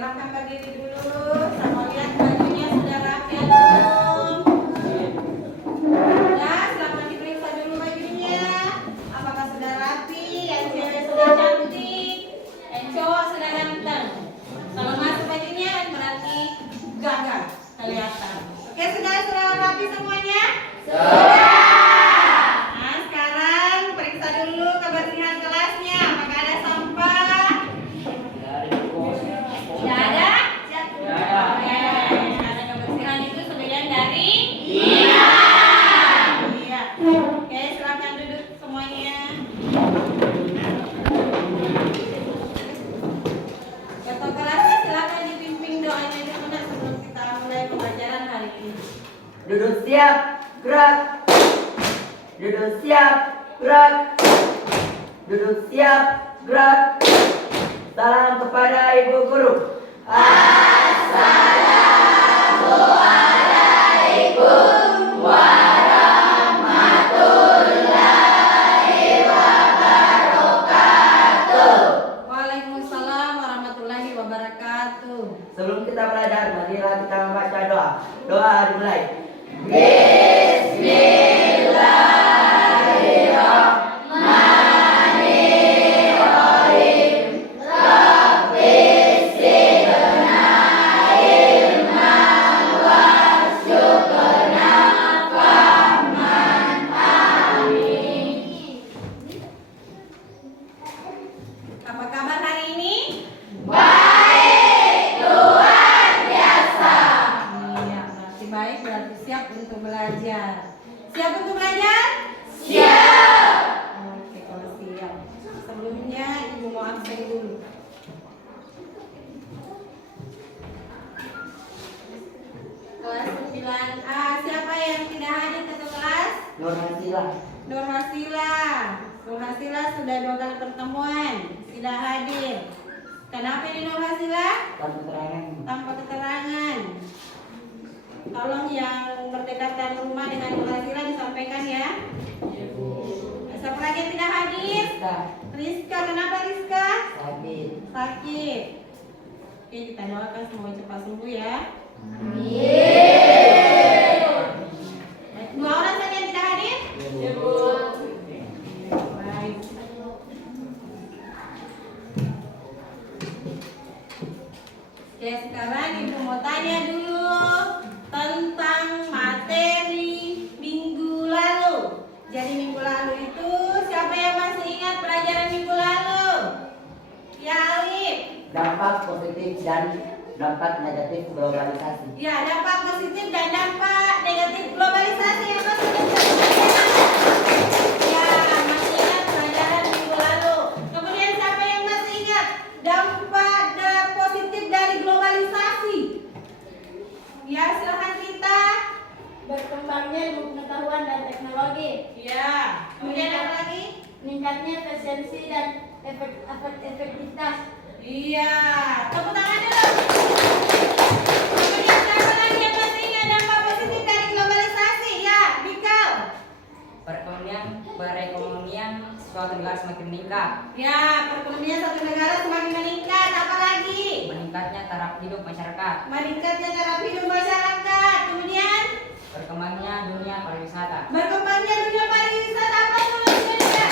Silahkan berdiri dulu. Sama lihat bajunya sudah rapi belum? Sudah, silahkan diperiksa dulu bajunya. Apakah sudah rapi? Yang cewek sudah cantik, yang cowok sudah ganteng. Kalau masuk bajunya berarti gagal kelihatan. Oke, sudah rapi semuanya? Sudah. Nah, sekarang periksa dulu kebersihan kelasnya. Apakah ada sampah? Tidak ada? Oke, ada kebersihan itu sebagian dari? Iya. Iya. Oke, silakan duduk semuanya. Ketua kelasnya silakan dipimpin doanya dulu sebelum kita mulai pembelajaran hari ini. Duduk siap, gerak. Duduk siap, gerak. Duduk siap, gerak. Salam kepada Ibu Guru. Assalamualaikum warahmatullahi wabarakatuh. Waalaikumsalam warahmatullahi wabarakatuh. Sebelum kita belajar, marilah kita membaca doa. Doa dimulai. Apa kabar hari ini? Iya, berarti baik, berarti siap untuk belajar. Siap untuk belajar? Siap. Oke, kalau siap. Sebelumnya Ibu mau absen dulu. Kelas 9A, siapa yang tidak hadir ke kelas? Nur Hasila. Nur Hasila. Nur Hasila sudah 2 kali pertemuan, tidak hadir. Kenapa ini Nur Hasila? Tanpa keterangan. Tanpa keterangan. Tolong yang berdekatan rumah dengan Nur Hasila disampaikan ya. Siapa lagi yang tidak hadir? Rizka. Kenapa Rizka? Sakit. Sakit. Oke, kita doakan semoga cepat sembuh ya. Baik, 2 orang saja yang tidak hadir? Baik. Oke, sekarang Ibu mau tanya dulu tentang materi minggu lalu. Jadi minggu lalu itu siapa yang masih ingat pelajaran minggu lalu? Ya, Alif. Dampak positif dan dampak negatif globalisasi. Ya, dampak positif dan dampak negatif globalisasi yang masih ingat. Ya, masih ingat pelajaran minggu lalu. Kemudian siapa yang masih ingat dampak positif dari globalisasi? Ya, silahkan kita. Berkembangnya ilmu pengetahuan dan teknologi, Ya, kemudian apa lagi? meningkatnya efisiensi dan efektivitas, Iya, tepuk tangan dulu. Kemudian siapa lagi yang masih ingat dampak positif dari globalisasi? Ya, Bikal. Perekonomian suatu negara semakin meningkat. Ya, perekonomian satu negara semakin meningkat. Apa lagi? Meningkatnya taraf hidup masyarakat. Meningkatnya taraf hidup masyarakat. Kemudian Berkembangnya dunia pariwisata. berkembangnya dunia pariwisata. Apa tulisnya?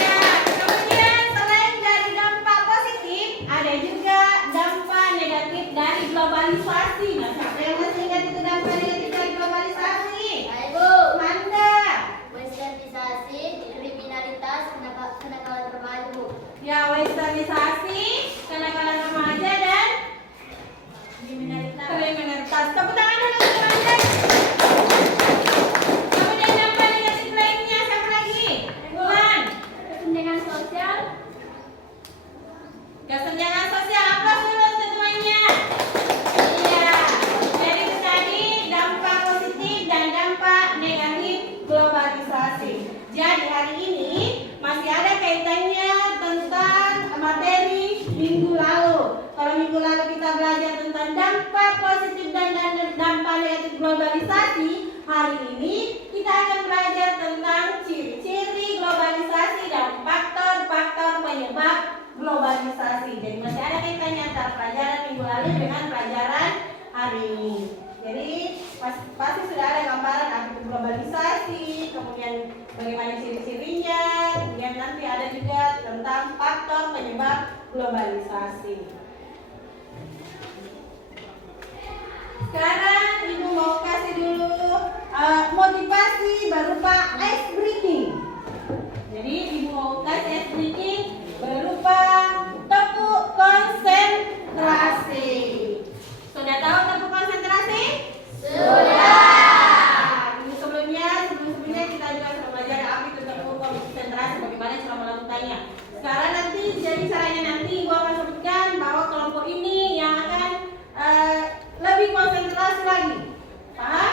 Iya, kemudian selain dari dampak positif, ada juga dampak negatif dari globalisasi. Nah, siapa yang masih ingat itu dampak negatif dari globalisasi? Ibu, Manda. westernisasi, kriminalitas, kenakalan remaja, Bu. Ya, westernisasi, kenakalan remaja dan kriminalitas. Tepuk tangan dulu untuk Manda. Kemudian dampak negatif lainnya siapa lagi? Bulan. Kesenjangan sosial, Kesenjangan sosial, aplaus dulu untuk semuanya. Iya, jadi itu tadi dampak positif dan dampak negatif globalisasi. Jadi hari ini masih ada kaitannya tentang materi minggu lalu. Kalau minggu lalu kita belajar tentang dampak positif dan dampak negatif globalisasi, hari ini kita akan belajar tentang ciri-ciri globalisasi dan faktor-faktor penyebab globalisasi. Jadi masih ada kaitannya mata pelajaran minggu lalu dengan pelajaran hari ini. Jadi pasti sudah ada gambaran apa itu globalisasi, kemudian bagaimana ciri-cirinya, kemudian nanti ada juga tentang faktor penyebab globalisasi. Sekarang Ibu mau kasih dulu motivasi berupa ice breaking. Jadi Ibu mau kasih ice breaking berupa tepuk konsentrasi. Sudah tahu tepuk konsentrasi? Sudah. Sebelumnya kita juga sudah belajar apa itu tepuk konsentrasi, bagaimana cara melakukannya. Sekarang nanti jadi caranya nanti Ibu akan sebutkan bahwa kelompok ini yang akan lebih konsentrasi lagi. Paham?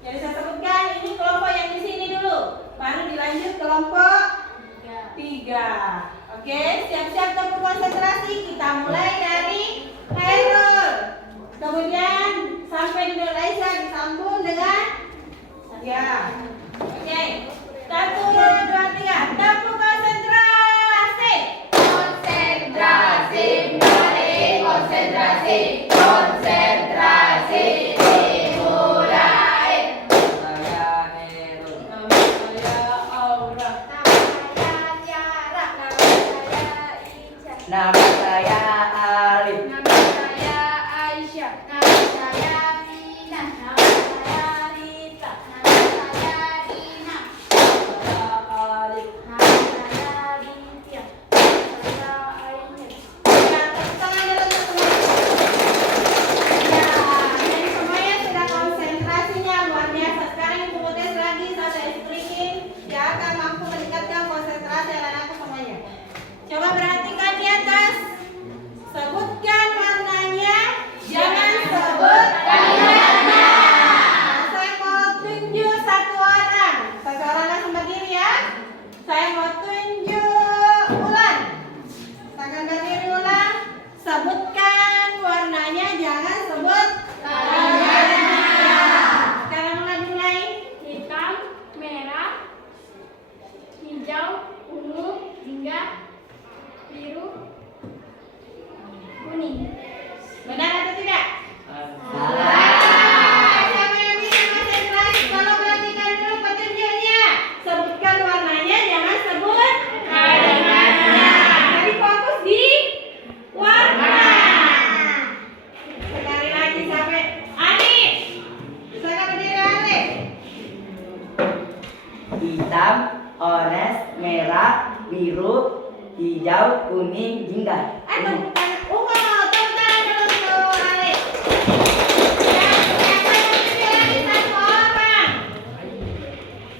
Jadi saya sebutkan ini kelompok yang di sini dulu, baru dilanjut kelompok 3. Oke, siap-siap tepuk konsentrasi. Kita mulai dari Khairul. Kemudian sampai di Nur Aisyah disambung dengan ya. Oke. 1, 2, 3. Tepuk konsentrasi. Konsentrasi, mari konsentrasi, konsentrasi dimulai. Saya Herul. Nama saya Aura. Nama saya Tiara, nama saya Ica, Nama saya Alif. nama saya Aisyah, nama saya Vina, nama saya Rita, nama saya Dina, Saya Alif. nama saya Bintia, nama saya Ainul. Ya, tepuk tangan dulu untuk semuanya. Ya, jadi semuanya sudah konsentrasinya luar biasa. Sekarang Ibu mau tes lagi satu explication yang akan mampu meningkatkan konsentrasi anak-anakku semuanya. Coba perhatikan di atas. Sebutkan warnanya, jangan sebut kalimatnya. Saya mau tunjuk satu orang. Satu orang langsung berdiri ya. Saya mau tunjuk Ulan. Tangan berdiri Ulan. Sebutkan warnanya, jangan sebut kalimatnya. Sekarang Ulan mulai. Hitam, merah, hijau, ungu, jingga, biru, kuning. Benar atau tidak? Salah. Siapa yang bisa konsentrasi? Kalau perhatikan dulu petunjuknya. Sebutkan warnanya, jangan sebut kalimatnya. Jadi fokus di warna. Sekali lagi sampai Alif. Saya berdiri Alif. Hitam, orange, merah, biru, hijau, kuning, jingga. Tepuk tangan. Tepuk tangan dulu untuk Alif. Yang akan tunjuk lagi satu orang.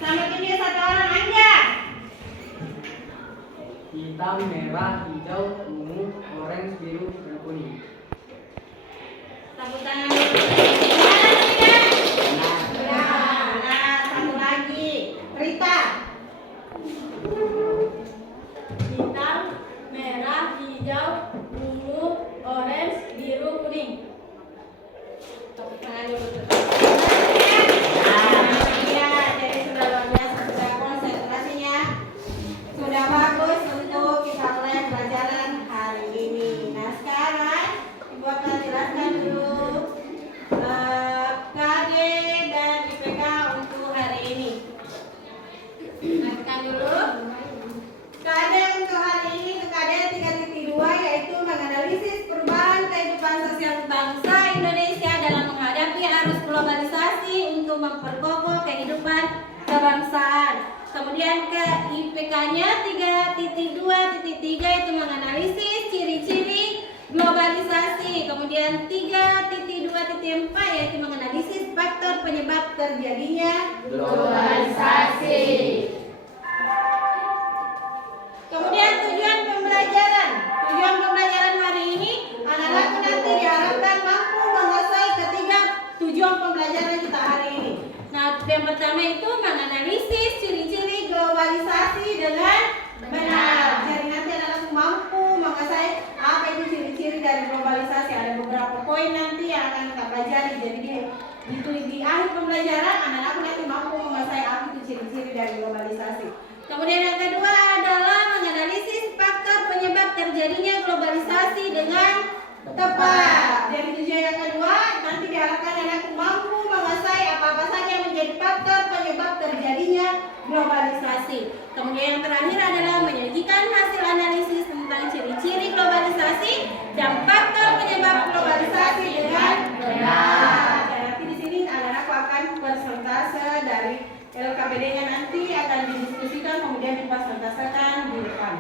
Sampai tunjuk satu orang aja. Hitam, merah, hijau, ungu, orange, biru, dan kuning. Tepuk tangan dulu. Benar atau tidak? Benar. Satu lagi. Rita. Hitam, merah, hijau, ungu, orange, biru, kuning. Tepuk tangan dulu. Iya, jadi sudah luar biasa, sudah konsentrasinya sudah bagus untuk kita mulai pelajaran hari ini. Nah sekarang Ibu akan jelaskan dulu KD dan IPK untuk hari ini. Jelaskan dulu. KD untuk hari ini untuk KD 3.2 yaitu menganalisis perubahan kehidupan sosial bangsa Indonesia dalam menghadapi arus globalisasi untuk memperkokoh kehidupan kebangsaan. Kemudian ke IPK-nya 3.2.3 itu menganalisis ciri-ciri globalisasi. Kemudian 3.2.4 yaitu menganalisis faktor penyebab terjadinya Globalisasi. Kemudian tujuan pembelajaran. Tujuan pembelajaran hari ini anak-anak nanti diharapkan mampu menguasai ketiga tujuan pembelajaran kita hari ini. Nah, yang pertama itu menganalisis ciri-ciri globalisasi dengan benar. Jadi nanti anak-anak mampu menguasai apa itu ciri-ciri dari globalisasi. Ada beberapa poin nanti yang akan kita pelajari. Jadi di akhir pembelajaran anak-anak nanti mampu menguasai apa itu ciri-ciri dari globalisasi. Kemudian yang kedua adalah menganalisis faktor penyebab terjadinya globalisasi dengan tepat. faktor-penyebab terjadinya globalisasi. Kemudian yang terakhir adalah menyajikan hasil analisis tentang ciri-ciri globalisasi dan faktor penyebab globalisasi dengan benar. Dan nanti di sini anak-anakku akan persentase dari LKPD-nya nanti akan didiskusikan kemudian dipresentasekan di depan.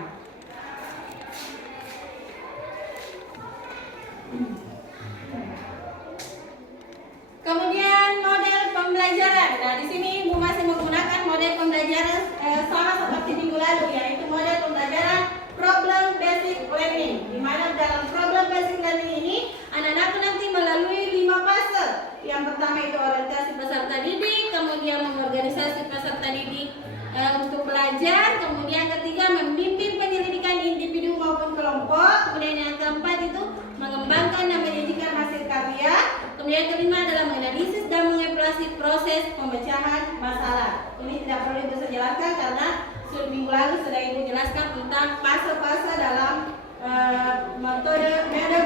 Kemudian model pembelajaran. Nah, di sini Ibu masih menggunakan model pembelajaran sama seperti minggu lalu, yaitu model pembelajaran problem basic learning. Di mana dalam problem basic learning ini anak-anak nanti melalui 5 fase. Yang pertama itu orientasi peserta didik, kemudian mengorganisasi peserta didik untuk belajar, kemudian ketiga membimbing penyelidikan individu maupun kelompok, kemudian yang keempat itu mengembangkan dan menyajikan hasil karya, kemudian kelima adalah menganalisis dan mengevaluasi proses pemecahan masalah. Ini tidak perlu Ibu jelaskan karena minggu lalu sudah Ibu jelaskan tentang fase-fase dalam metode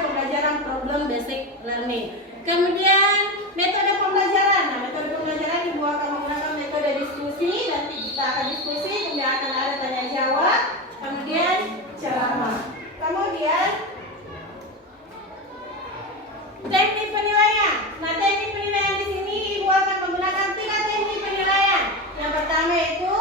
pembelajaran problem basic learning. Kemudian metode pembelajaran. Nah, metode pembelajaran Ibu akan menggunakan metode diskusi. Nanti kita akan diskusi, kemudian akan ada tanya jawab, kemudian ceramah. Kemudian teknik penilaian. Nah, teknik penilaian di sini Ibu akan menggunakan 3 teknik penilaian. Yang pertama itu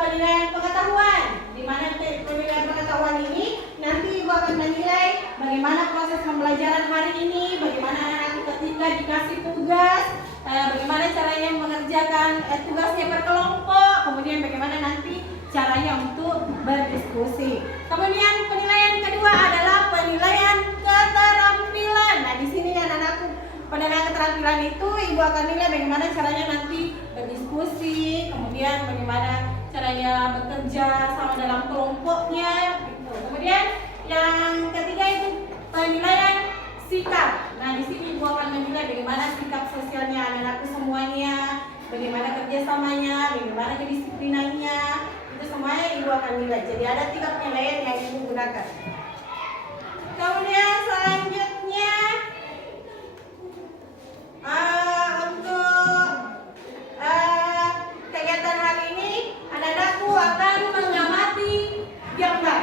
penilaian pengetahuan. Di mana penilaian pengetahuan ini nanti Ibu akan menilai bagaimana proses pembelajaran hari ini, bagaimana anak-anak ketika dikasih tugas, bagaimana caranya mengerjakan tugasnya berkelompok, kemudian bagaimana nanti caranya untuk berdiskusi. Kemudian penilaian kedua adalah penilaian keterampilan. Nah, di sini anak-anakku penilaian keterampilan itu Ibu akan nilai bagaimana caranya nanti berdiskusi, kemudian bagaimana caranya bekerja sama dalam kelompoknya gitu. Kemudian yang ketiga itu penilaian sikap. Nah, di sini Ibu akan menilai bagaimana sikap sosialnya anak-anakku semuanya, bagaimana kerjasamanya, bagaimana kedisiplinannya, itu semuanya Ibu akan nilai. Jadi ada 3 penilaian yang Ibu gunakan. Kemudian selanjutnya untuk kegiatan hari ini anak-anakku akan mengamati gambar.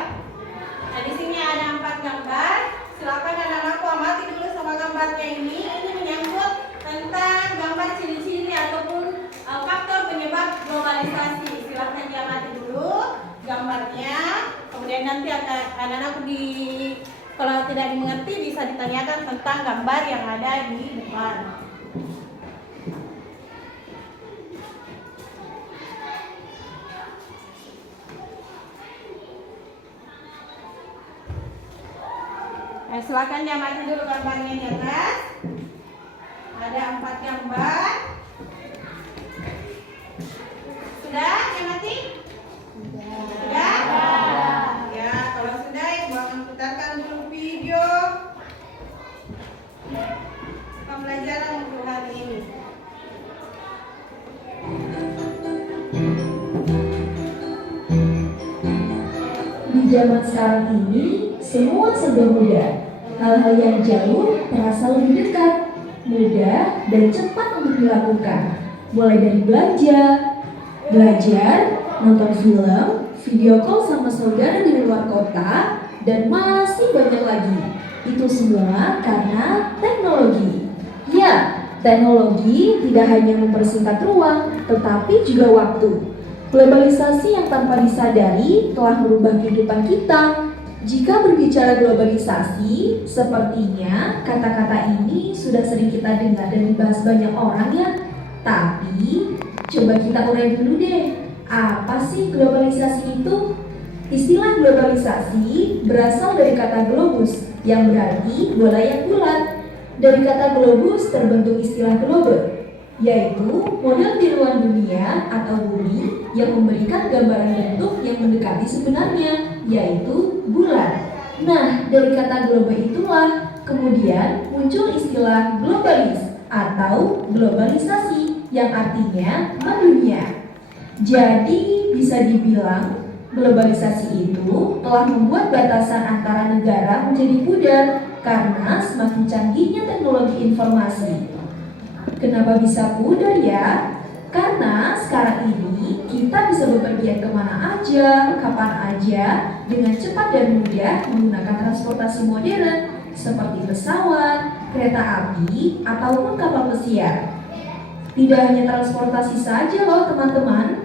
Nah, di sini ada 4 gambar. Silakan anak-anakku amati dulu sama gambarnya ini. Ini menyangkut tentang gambar ciri-ciri ataupun faktor penyebab globalisasi. Silakan diamati dulu gambarnya. Kemudian nanti akan anak-anakku kalau tidak dimengerti bisa ditanyakan tentang gambar yang ada di depan. Nah, silakan diamati dulu gambarnya di atas. Ada 4 gambar. Sudah diamati? Sudah? Ya, kalau sudah Ibu akan putarkan dulu video pembelajaran untuk hari ini. Di zaman sekarang ini, semua serba mudah. Hal-hal yang jauh terasa lebih dekat, mudah, dan cepat untuk dilakukan. Mulai dari belajar, nonton film, video call sama saudara di luar kota, dan masih banyak lagi. Itu semua karena teknologi. Ya, teknologi tidak hanya mempersingkat ruang, tetapi juga waktu. Globalisasi yang tanpa disadari telah merubah kehidupan kita. Jika berbicara globalisasi, sepertinya kata-kata ini sudah sering kita dengar dan dibahas banyak orang ya. Tapi, coba kita urai dulu deh. Apa sih globalisasi itu? Istilah globalisasi berasal dari kata globus, yang berarti bola yang bulat. Dari kata globus terbentuk istilah globe, yaitu model tiruan dunia atau bumi yang memberikan gambaran bentuk yang mendekati sebenarnya, yaitu bulat. Nah, dari kata globe itulah kemudian muncul istilah globalis atau globalisasi yang artinya mendunia. Jadi bisa dibilang globalisasi itu telah membuat batasan antara negara menjadi pudar karena semakin canggihnya teknologi informasi. Kenapa bisa pudar ya? Karena sekarang ini kita bisa bepergian kemana aja, kapan aja, dengan cepat dan mudah menggunakan transportasi modern seperti pesawat, kereta api, ataupun kapal pesiar. Tidak hanya transportasi saja loh teman-teman.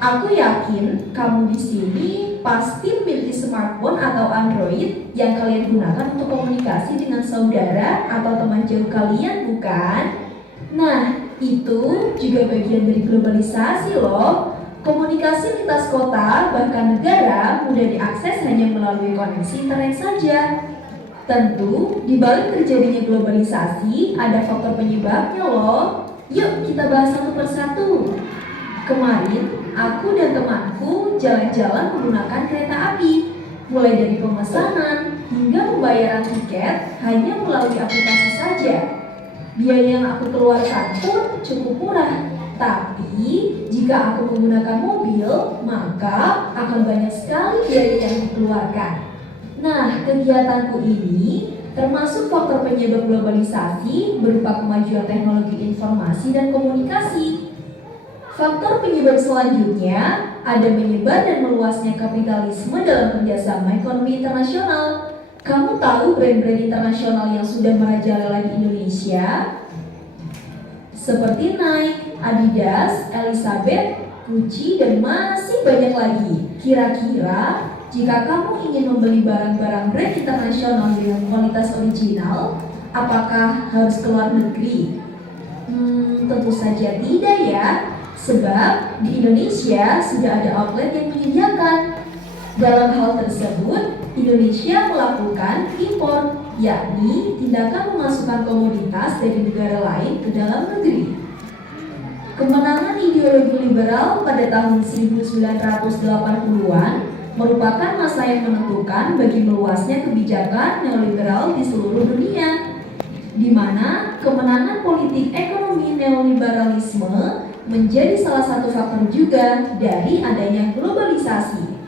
Aku yakin kamu di sini pasti memiliki smartphone atau Android yang kalian gunakan untuk komunikasi dengan saudara atau teman jauh kalian, bukan? Nah, itu juga bagian dari globalisasi loh. Komunikasi lintas kota bahkan negara mudah diakses hanya melalui koneksi internet saja. Tentu, di balik terjadinya globalisasi ada faktor penyebabnya loh. Yuk kita bahas satu persatu. Kemarin, aku dan temanku jalan-jalan menggunakan kereta api. Mulai dari pemesanan hingga pembayaran tiket hanya melalui aplikasi saja. Biaya yang aku keluarkan pun cukup murah. Tapi, jika aku menggunakan mobil, maka akan banyak sekali biaya yang dikeluarkan. Nah, kegiatanku ini termasuk faktor penyebab globalisasi berupa kemajuan teknologi informasi dan komunikasi. Faktor penyebab selanjutnya ada menyebar dan meluasnya kapitalisme dalam kerjasama ekonomi internasional. Kamu tahu brand-brand internasional yang sudah merajalela di Indonesia? Seperti Nike, Adidas, Elizabeth, Gucci, dan masih banyak lagi. Kira-kira jika kamu ingin membeli barang-barang brand internasional dengan kualitas original, apakah harus ke luar negeri? Tentu saja tidak ya. Sebab di Indonesia sudah ada outlet yang menyediakan. Dalam hal tersebut, Indonesia melakukan impor, yakni tindakan memasukkan komoditas dari negara lain ke dalam negeri. Kemenangan ideologi liberal pada tahun 1980-an merupakan masa yang menentukan bagi meluasnya kebijakan neoliberal di seluruh dunia, di mana kemenangan politik ekonomi neoliberalisme menjadi salah satu faktor juga dari adanya globalisasi.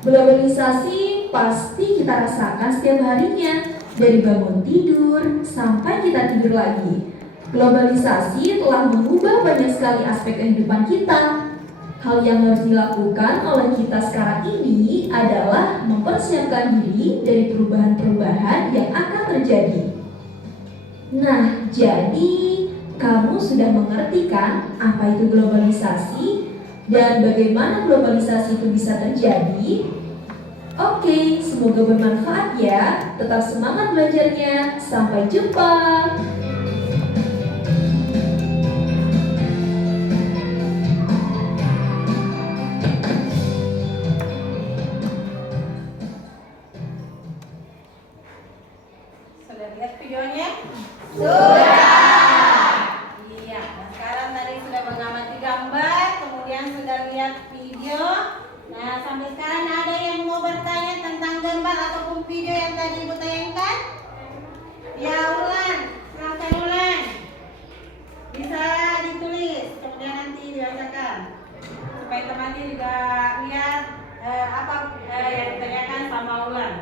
Globalisasi pasti kita rasakan setiap harinya, dari bangun tidur sampai kita tidur lagi. Globalisasi telah mengubah banyak sekali aspek kehidupan kita. Hal yang harus dilakukan oleh kita sekarang ini adalah mempersiapkan diri dari perubahan-perubahan yang akan terjadi. Nah, jadi kamu sudah mengerti kan apa itu globalisasi dan bagaimana globalisasi itu bisa terjadi? Oke, semoga bermanfaat ya. Tetap semangat belajarnya. Sampai jumpa. Sudah lihat videonya? Sudah. Iya, nah sekarang tadi sudah mengamati gambar, kemudian sudah lihat video. Nah, sampai sekarang ada yang mau bertanya tentang gambar ataupun video yang tadi Ibu tayangkan? Ya, ulang. Silahkan ulang. Bisa ditulis, kemudian nanti dibacakan. Supaya teman-teman juga lihat apa yang ditanyakan sama ulang.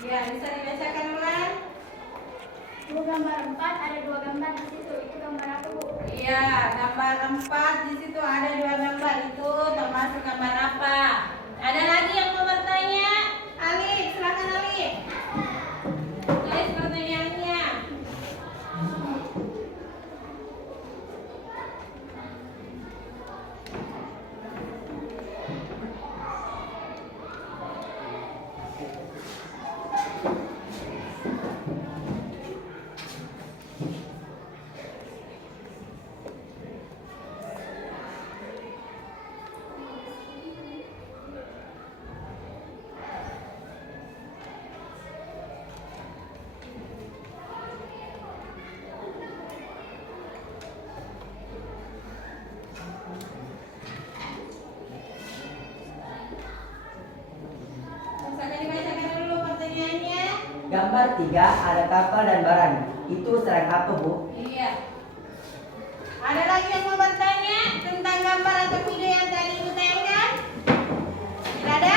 Ya, bisa dibacakan ulang. Gambar 4 ada 2 gambar di situ. Itu gambar apa, Bu? Iya, gambar 4 di situ ada 2 gambar. Itu termasuk gambar apa? Ada lagi yang mau bertanya? Alif, silakan Alif. Tulis pertanyaannya. gambar 3 ada kapal dan barang. Itu serang apa, Bu? Iya. Ada lagi yang mau bertanya tentang gambar atau video yang tadi Ibu tayangkan? Tidak ada?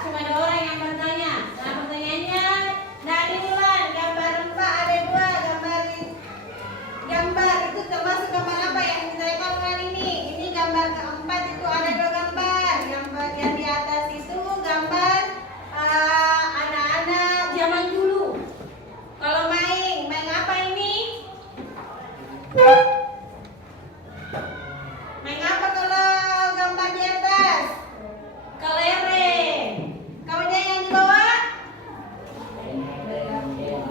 Cuma ada orang yang bertanya. Nah, pertanyaannya dari Wulan, gambar 4 ada 2 gambar itu termasuk gambar apa yang ditayangkan Wulan ini? Ini gambar keempat itu ada 2 gambar. Yang bagian di atas itu gambar anak-anak zaman dulu. Kalau main apa ini? Main apa kalau gambar di atas? Kelereng. Kemudian yang di bawah?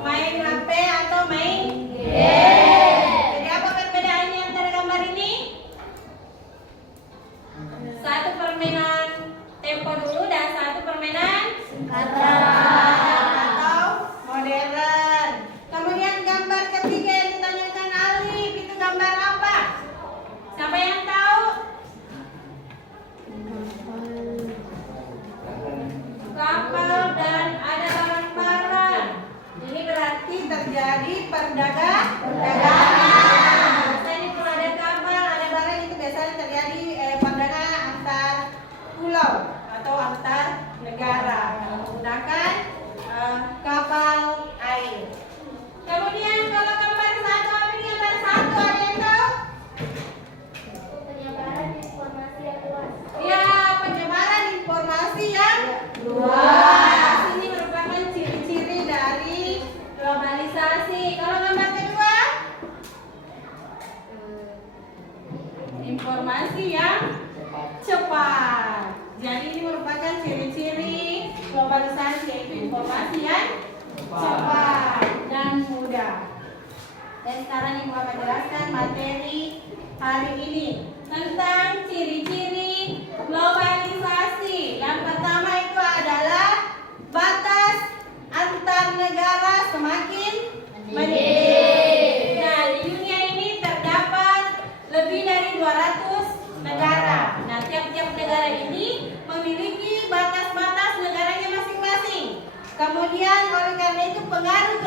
Main HP atau main game. Jadi apa perbedaannya antara gambar ini? Satu permainan tempo dulu dan satu permainan atau modern. Kemudian gambar ketiga yang ditanyakan Alif itu gambar apa? Siapa yang tahu? Kapal dan ada barang-barang. Ini berarti terjadi perdagangan. Ini kalau ada kapal, ada barang itu biasanya terjadi perdagangan antar pulau atau antar negara menggunakan kapal air. Kemudian kalau gambar 1 apa ini gambar 1 ada yang tahu? Penyebaran informasi yang luas. Ya, penyebaran informasi yang luas. Ini merupakan ciri-ciri dari globalisasi. Kalau gambar kedua, informasi yang cepat. Jadi ini merupakan ciri-ciri globalisasi, yaitu informasi yang cepat dan mudah. Dan sekarang Ibu akan jelaskan materi hari ini tentang ciri-ciri globalisasi. Yang pertama itu adalah batas antar negara semakin menipis. Nah, di dunia ini terdapat lebih dari 200 negara. Nah, tiap-tiap negara ini memiliki batas-batas negaranya masing-masing. Kemudian oleh karena itu pengaruh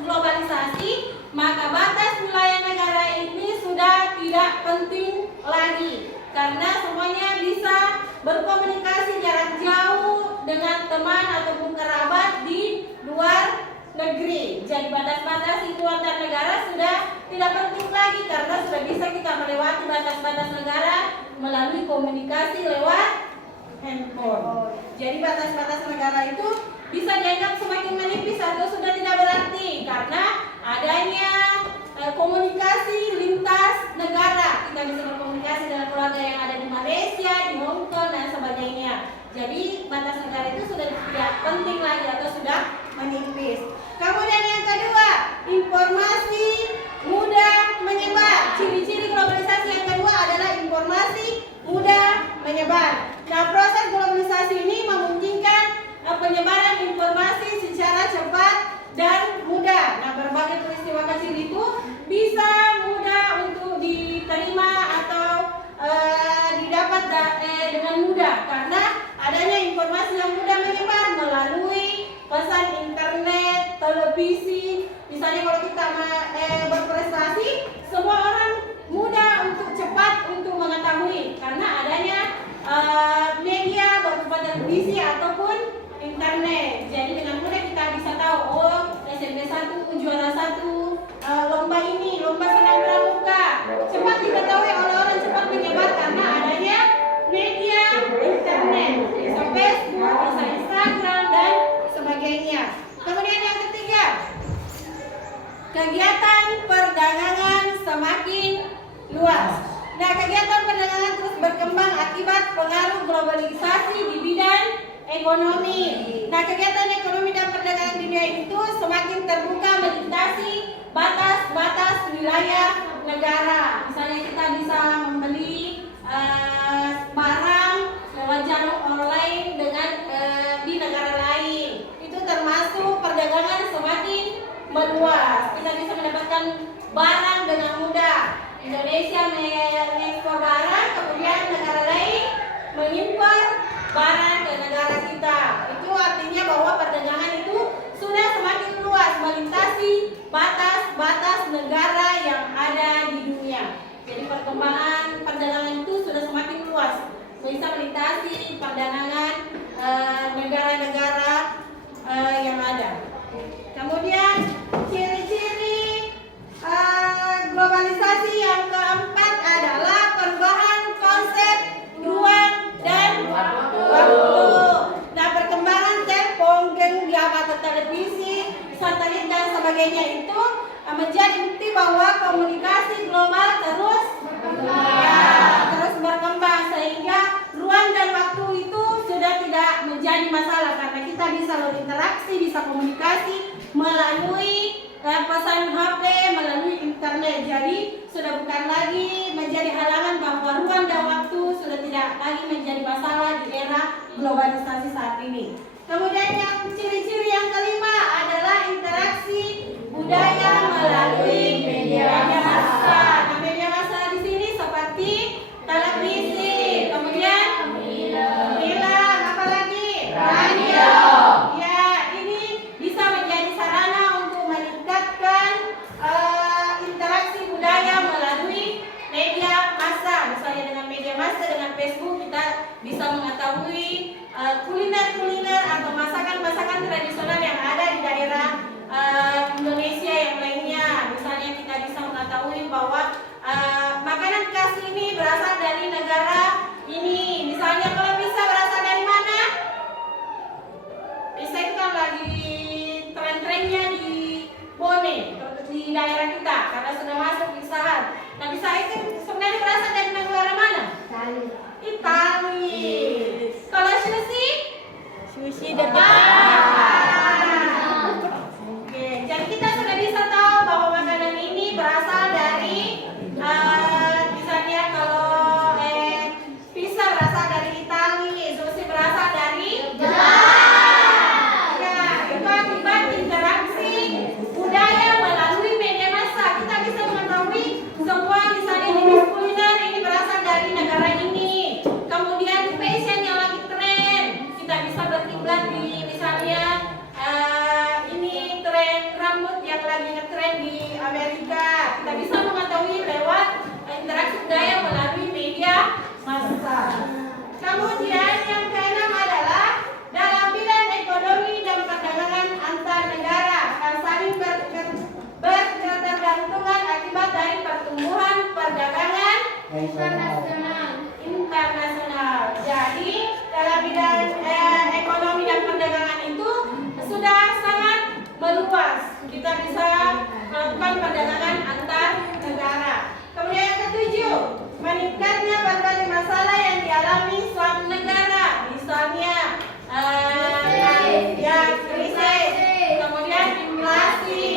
globalisasi, maka batas wilayah negara ini sudah tidak penting lagi karena semuanya bisa berkomunikasi jarak jauh dengan teman ataupun kerabat di luar negeri. Jadi batas-batas itu antar negara sudah tidak penting lagi karena sudah bisa kita melewati batas-batas negara melalui komunikasi lewat handphone. Jadi batas-batas negara itu bisa dianggap semakin menipis atau sudah tidak berarti karena adanya komunikasi lintas negara. Kita bisa berkomunikasi dengan keluarga yang ada di Malaysia, di Hong Kong dan sebagainya. Jadi batas negara itu sudah tidak penting lagi atau sudah menipis. Kemudian yang kedua, informasi mudah menyebar. Ciri-ciri globalisasi yang kedua adalah informasi mudah menyebar. Nah, proses globalisasi ini memungkinkan penyebaran informasi secara cepat dan mudah. Nah, berbagai peristiwa kecil itu bisa mudah untuk diterima atau didapat dengan mudah karena adanya informasi yang mudah menyebar melalui pesan internet, televisi. Misalnya kalau kita berprestasi, semua orang mudah untuk cepat untuk mengetahui karena adanya media berupa televisi ataupun internet. Jadi dengan mudah kita bisa tahu, oh SMP 1 juara 1 lomba ini, lomba senam pramuka. Cepat diketahui oleh orang, cepat menyebar karena adanya media internet, bisa Facebook, bisa Instagram dan sebagainya. Kemudian yang ketiga, kegiatan perdagangan semakin luas. Nah, kegiatan perdagangan terus berkembang akibat pengaruh globalisasi di bidang ekonomi. Nah, kegiatan ekonomi dan perdagangan dunia itu semakin terbuka melintasi batas-batas wilayah negara. Misalnya kita bisa membeli barang lewat jalur online dengan di negara lain. Itu termasuk perdagangan semakin meluas. Kita bisa mendapatkan barang dengan mudah. Indonesia mengekspor barang, kemudian negara lain mengimpor barang ke negara kita. Itu artinya artinya bahwa perdagangan itu sudah semakin luas melintasi batas-batas negara yang ada di dunia. Jadi perkembangan perdagangan itu sudah semakin luas, bisa melintasi perdagangan negara-negara yang ada. Kemudian ciri-ciri globalisasi yang keempat adalah perubahan konsep ruang dan waktu. Nah, perkembangan telepon, genggam atau televisi, satelit dan sebagainya itu menjadi bukti bahwa komunikasi global terus berkembang, sehingga ruang dan waktu itu sudah tidak menjadi masalah karena kita bisa berinteraksi, bisa komunikasi melalui pesan HP, melalui internet. Jadi sudah bukan lagi menjadi halangan bahwa ruang dan waktu sudah tidak lagi menjadi masalah di era globalisasi saat ini. Kemudian yang ciri-ciri yang kelima adalah interaksi budaya melalui media massa. Nah, media massa di sini seperti televisi, kemudian film, apalagi radio. Ya, ini bisa menjadi sarana untuk meningkatkan interaksi budaya melalui media massa. Misalnya dengan media massa, dengan Facebook kita bisa mengetahui kuliner-kuliner atau masakan-masakan tradisional yang ada di daerah Indonesia yang lainnya. Misalnya kita bisa mengetahui bahwa makanan khas ini berasal dari negara ini. Misalnya kalau pizza berasal dari mana? Pizza itu kan lagi tren-trennya di Bone, di daerah kita, karena sudah masuk Pizza Hut. Nah, pizza itu sebenarnya berasal dari negara mana? Itali. Kalau sushi dari Oke, jadi kita sudah bisa tahu bahwa makanan ini berasal dari misalnya kalau pizza berasal dari Itali, sushi berasal dari Jepang. Ya, itu akibat interaksi budaya melalui media massa. Kita bisa mengetahui semua misalnya jenis kuliner ini berasal dari negara ini. Kemudian fashion yang lagi tren, kita bisa berkiblat di misalnya ini tren rambut yang lagi ngetren di Amerika. Kita bisa mengetahui lewat interaksi budaya melalui media massa. Kemudian yang keenam adalah dalam bidang ekonomi dan perdagangan antar negara akan saling berketergantungan akibat dari pertumbuhan perdagangan internasional. Jadi dalam bidang ekonomi dan perdagangan itu sudah sangat meluas. Kita bisa melakukan perdagangan antar negara. Kemudian yang ketujuh, meningkatnya berbagai masalah yang dialami suatu negara. Misalnya krisis, kemudian inflasi,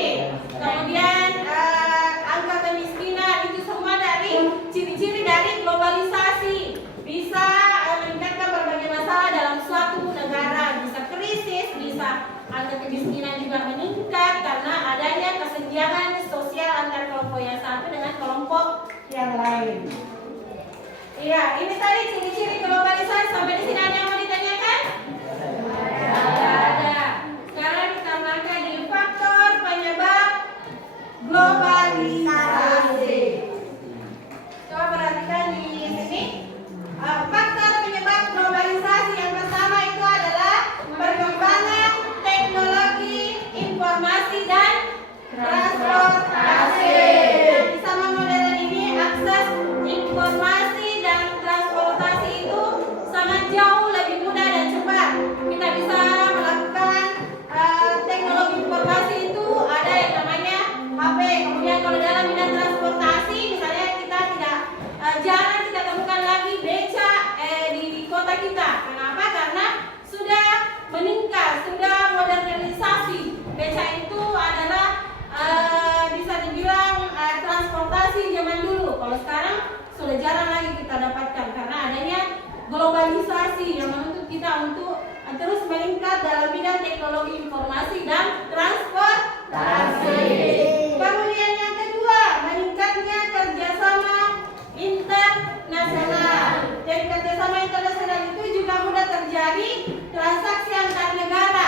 kemudian angka kemiskinan, itu semua dari ciri-ciri dari globalisasi. Bisa meningkatkan berbagai masalah dalam suatu negara, bisa krisis, bisa angka kemiskinan juga meningkat karena adanya kesenjangan sosial antar kelompok yang satu dengan kelompok yang lain. Iya, ini tadi ciri-ciri globalisasi. Sampai di sini ada yang mau ditanyakan? Ada. Sekarang kita langkah di faktor penyebab globalisasi. Coba perhatikan di sini. Faktor penyebab globalisasi yang pertama itu adalah perkembangan teknologi informasi dan transportasi. Di zaman modern ini akses informasi dan transportasi itu sangat jauh lebih mudah dan cepat. Kita bisa melakukan teknologi informasi itu ada yang namanya HP. Kemudian kalau dalam bidang transportasi misalnya kita tidak jarang kita temukan lagi beca di kota kita. Kenapa? Karena sudah meningkat, sudah modernisasi. Beca itu adalah bisa dibilang transportasi zaman dulu. Kalau sekarang sudah jarang lagi kita dapatkan karena adanya globalisasi yang menuntut kita untuk terus meningkat dalam bidang teknologi informasi dan transportasi. Kemudian yang kedua, meningkatnya kerjasama internasional. Jadi kerjasama internasional itu juga mudah terjadi transaksi antar negara.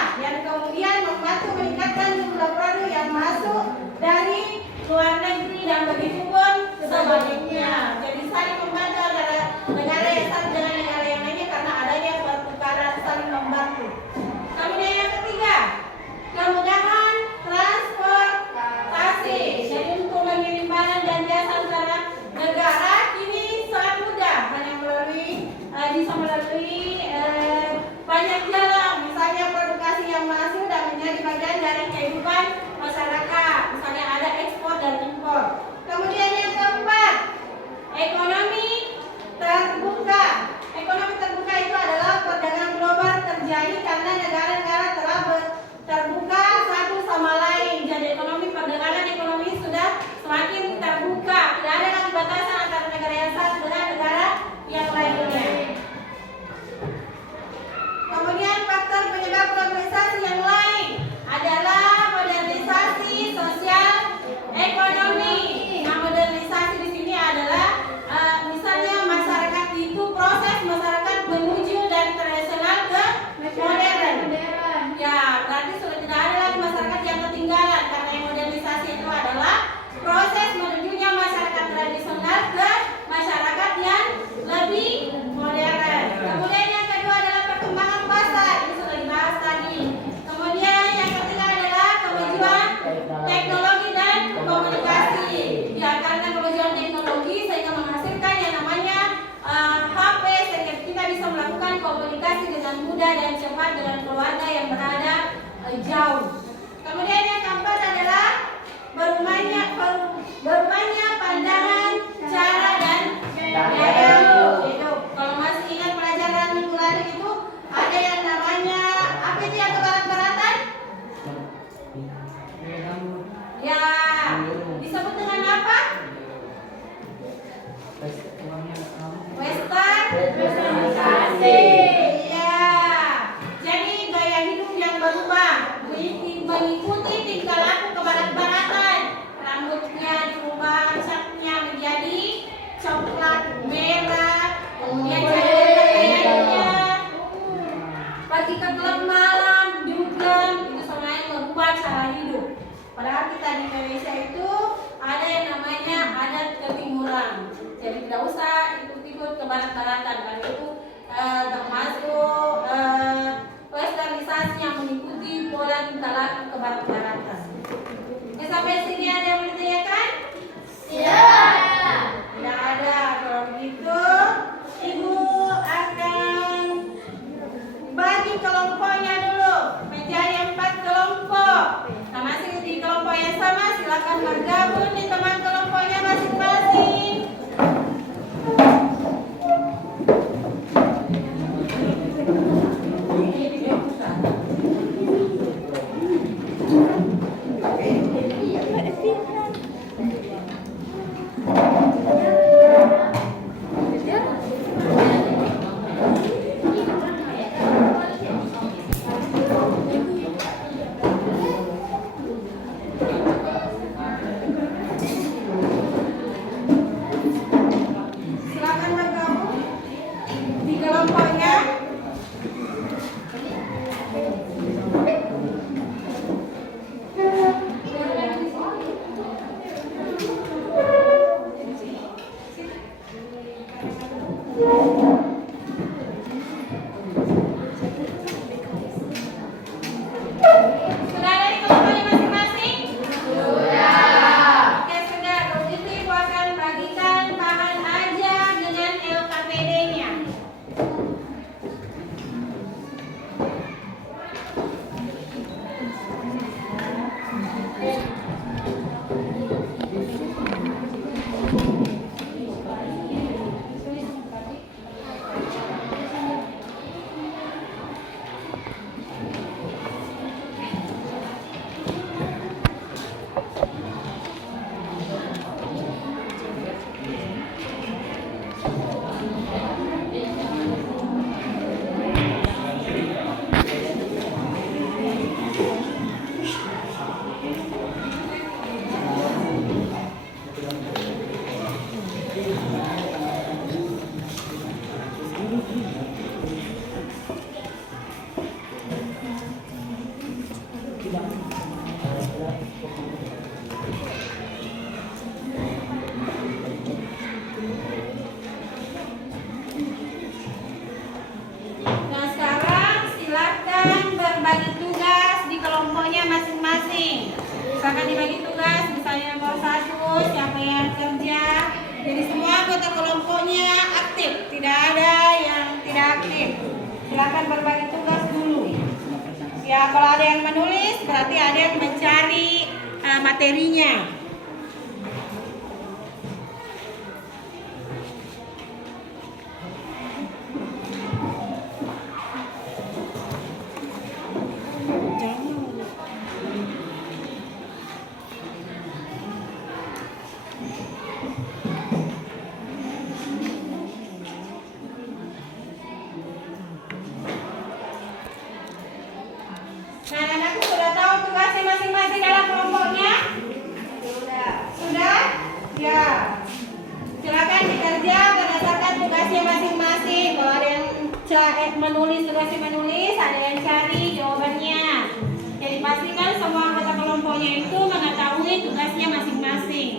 luar negeri, dan begitu pun sebaliknya. Jadi saling membantu antara negara yang satu dengan negara yang lainnya karena adanya pertukaran saling membantu. Kemudian yang ketiga, kemudahan transportasi. Jadi untuk mengirim barang dan jasa antara negara kini sangat mudah, hanya bisa melalui banyak jalan. Misalnya produksi yang masuk dan menjadi bagian dari kehidupan masyarakat. Misalnya ada ekspor dan impor. Kemudian yang keempat, ekonomi terbuka. Ekonomi terbuka itu adalah perdagangan global terjadi karena negara-negara telah terbuka satu sama lain. Jadi perdagangan ekonomi sudah semakin terbuka. Tidak ada lagi batasan antara negara yang satu dengan negara yang lainnya. Kemudian faktor penyebab globalisasi yang lain adalah modernisasi sosial ekonomi. Nah, modernisasi di sini adalah misalnya masyarakat itu proses masyarakat menuju dari tradisional ke modern. Ya, berarti sudah tidak ada lagi masyarakat yang ketinggalan karena yang modernisasi itu adalah proses menujunya masyarakat tradisional ke masyarakat yang lebih modern. Kemudian yang kedua adalah perkembangan pasar, ini sudah dibahas tadi. Kemudian yang ketiga adalah kemajuan teknologi dan komunikasi. Ya, karena kemajuan teknologi sehingga menghasilkan yang namanya HP, sehingga kita bisa melakukan komunikasi dengan mudah dan cepat dengan keluarga yang berada jauh. Kemudian yang keempat adalah berubahnya pandangan, cara dan gaya hidup. Kalau masih ingat pelajaran minggu lalu itu ada yang namanya apa itu yang kebarat-baratan? Ya, disebut dengan apa? Westernisasi. Iya. Jadi gaya hidup yang berubah mengikuti tingkah laku kebarat-baratan. Rambutnya dirubah catnya menjadi coklat merah. Kemudian pakaiannya pergi ke klub malam juga itu semuanya merubah cara hidup. Padahal kita di Indonesia itu ada yang namanya adat ketimuran. Jadi tidak usah ikut-ikut ke barat-baratan karena itu termasuk westernisasi yang mengikuti pola tingkah laku ke barat-baratan. Sampai sini ada yang ditanyakan? Tidak ada. Kalau begitu Ibu akan bagi kelompoknya dulu menjadi 4 kelompok. Nah, masih di kelompok yang sama silakan bergabung di teman kelompoknya masing-masing. kelompoknya aktif, tidak ada yang tidak aktif. Silakan berbagi tugas dulu. Ya, kalau ada yang menulis berarti ada yang mencari materinya. Nah, anak-anakku sudah tahu tugasnya masing-masing dalam kelompoknya? Sudah? Ya. Silakan dikerja berdasarkan tugasnya masing-masing. Kalau ada yang menulis, tugasnya menulis, ada yang cari jawabannya. Jadi pastikan semua anggota kelompoknya itu mengetahui tugasnya masing-masing.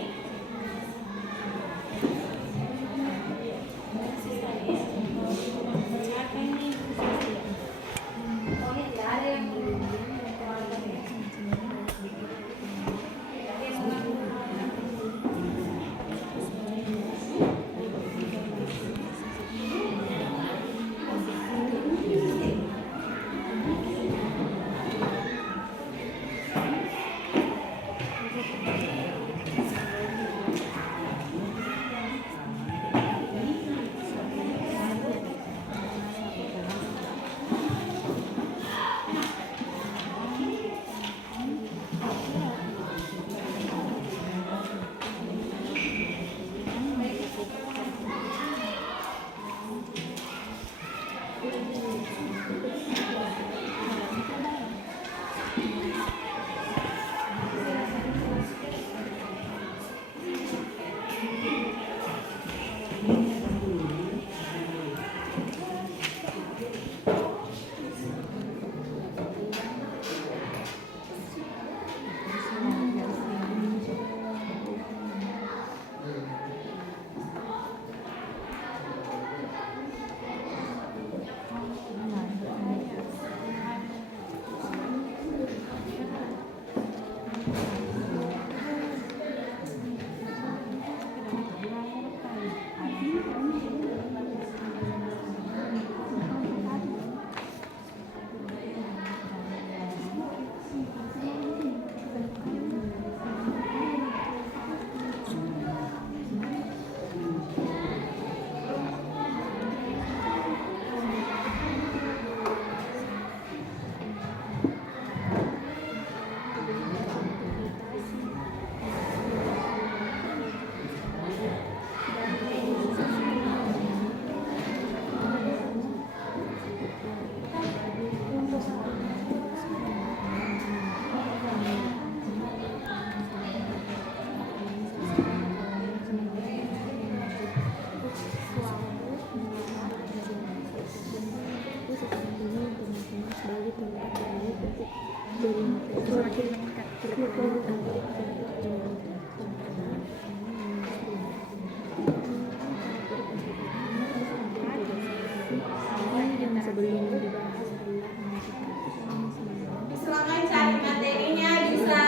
Silakan cari materinya, bisa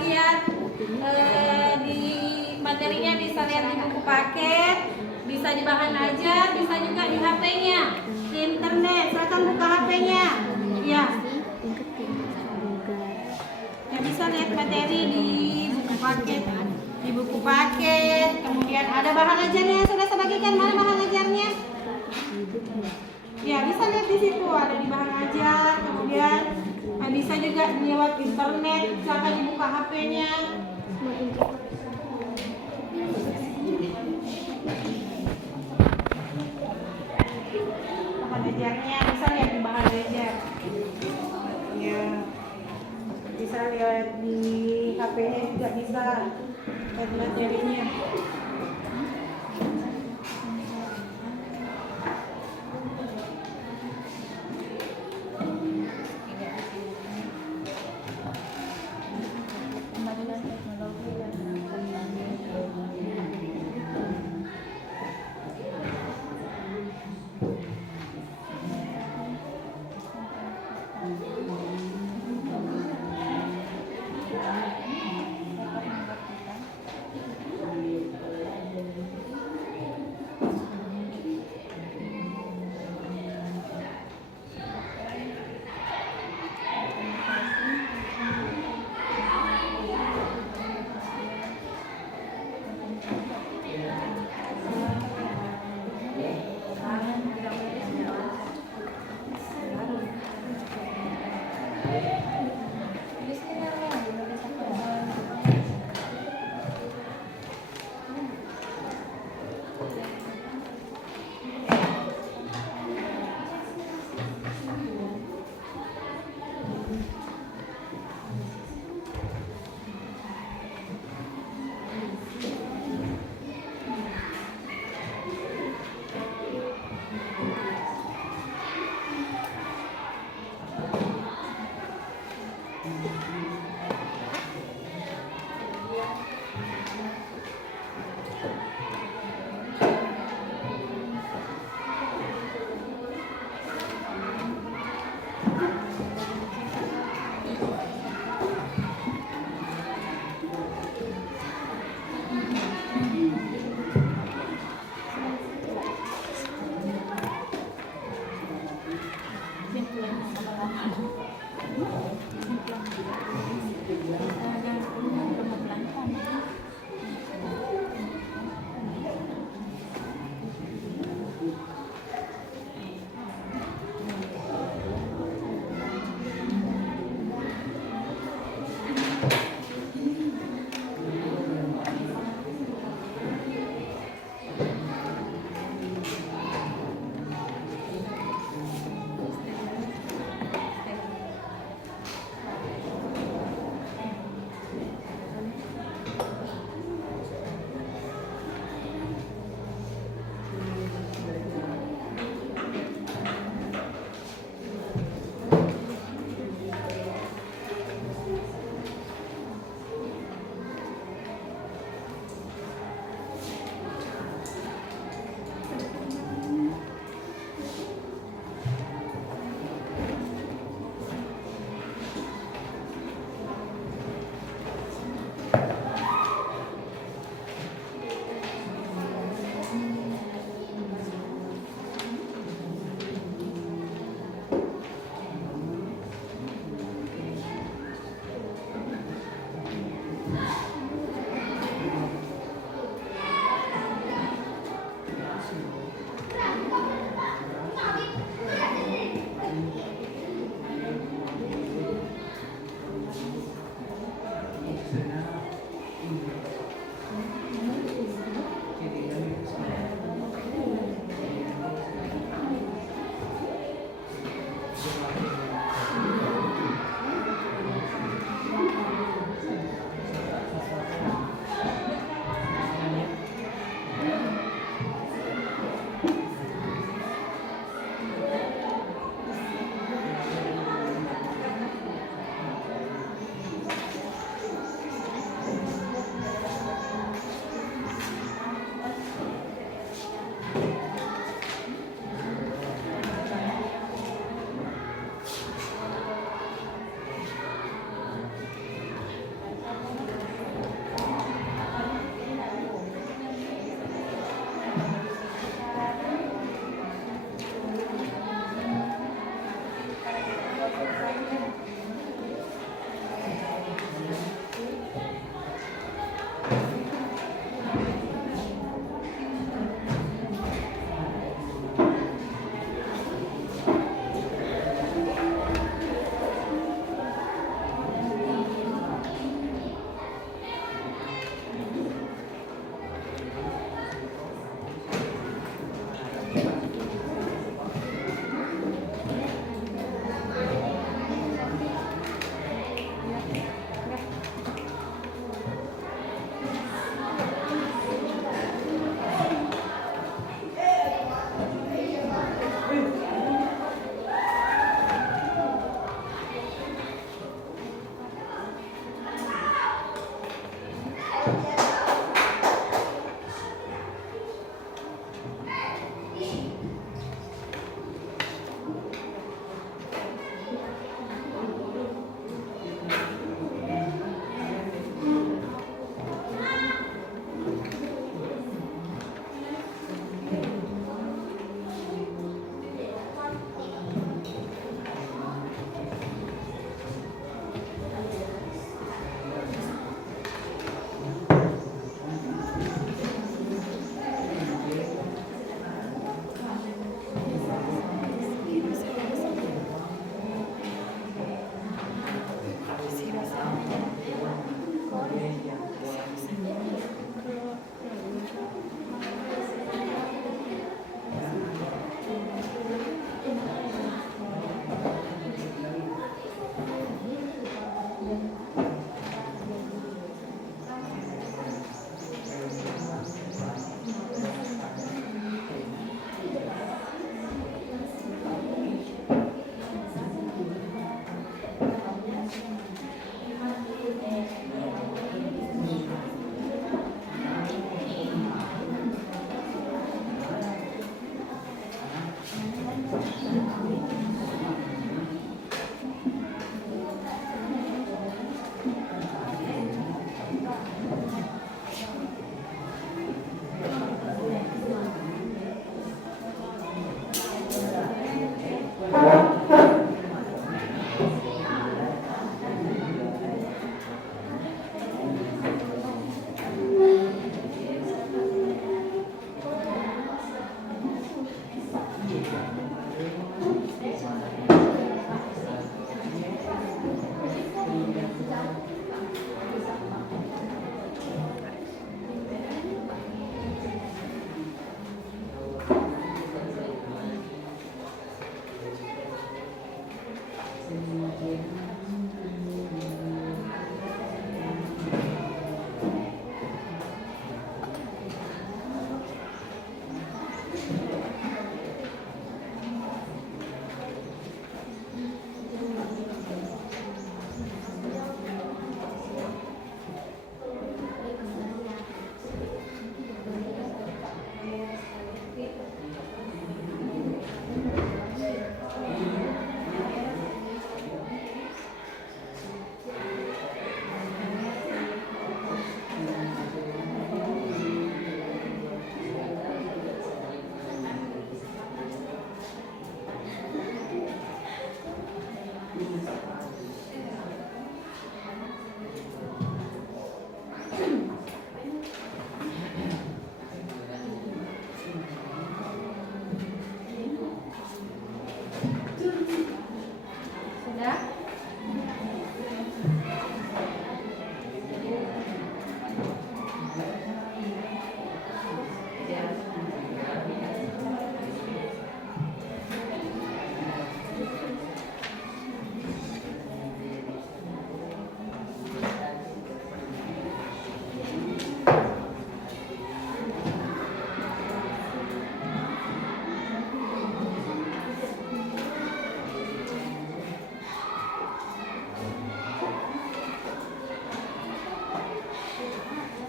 lihat di materinya, bisa lihat di buku paket, bisa di bahan ajar, bisa juga di HP-nya, di internet. Silakan buka HP-nya. Ya. Ya, bisa lihat materi di buku paket. Di buku paket, kemudian ada bahan ajarnya. Sudah saya bagikan, mana bahan ajarnya? Ya, bisa lihat di situ, ada di bahan ajar. Kemudian bisa juga lewat internet. Silakan dibuka HP-nya. Bahan ajarnya bisa lihat di bahan ajar. Ya, bisa lihat di HP-nya juga bisa lihat materinya.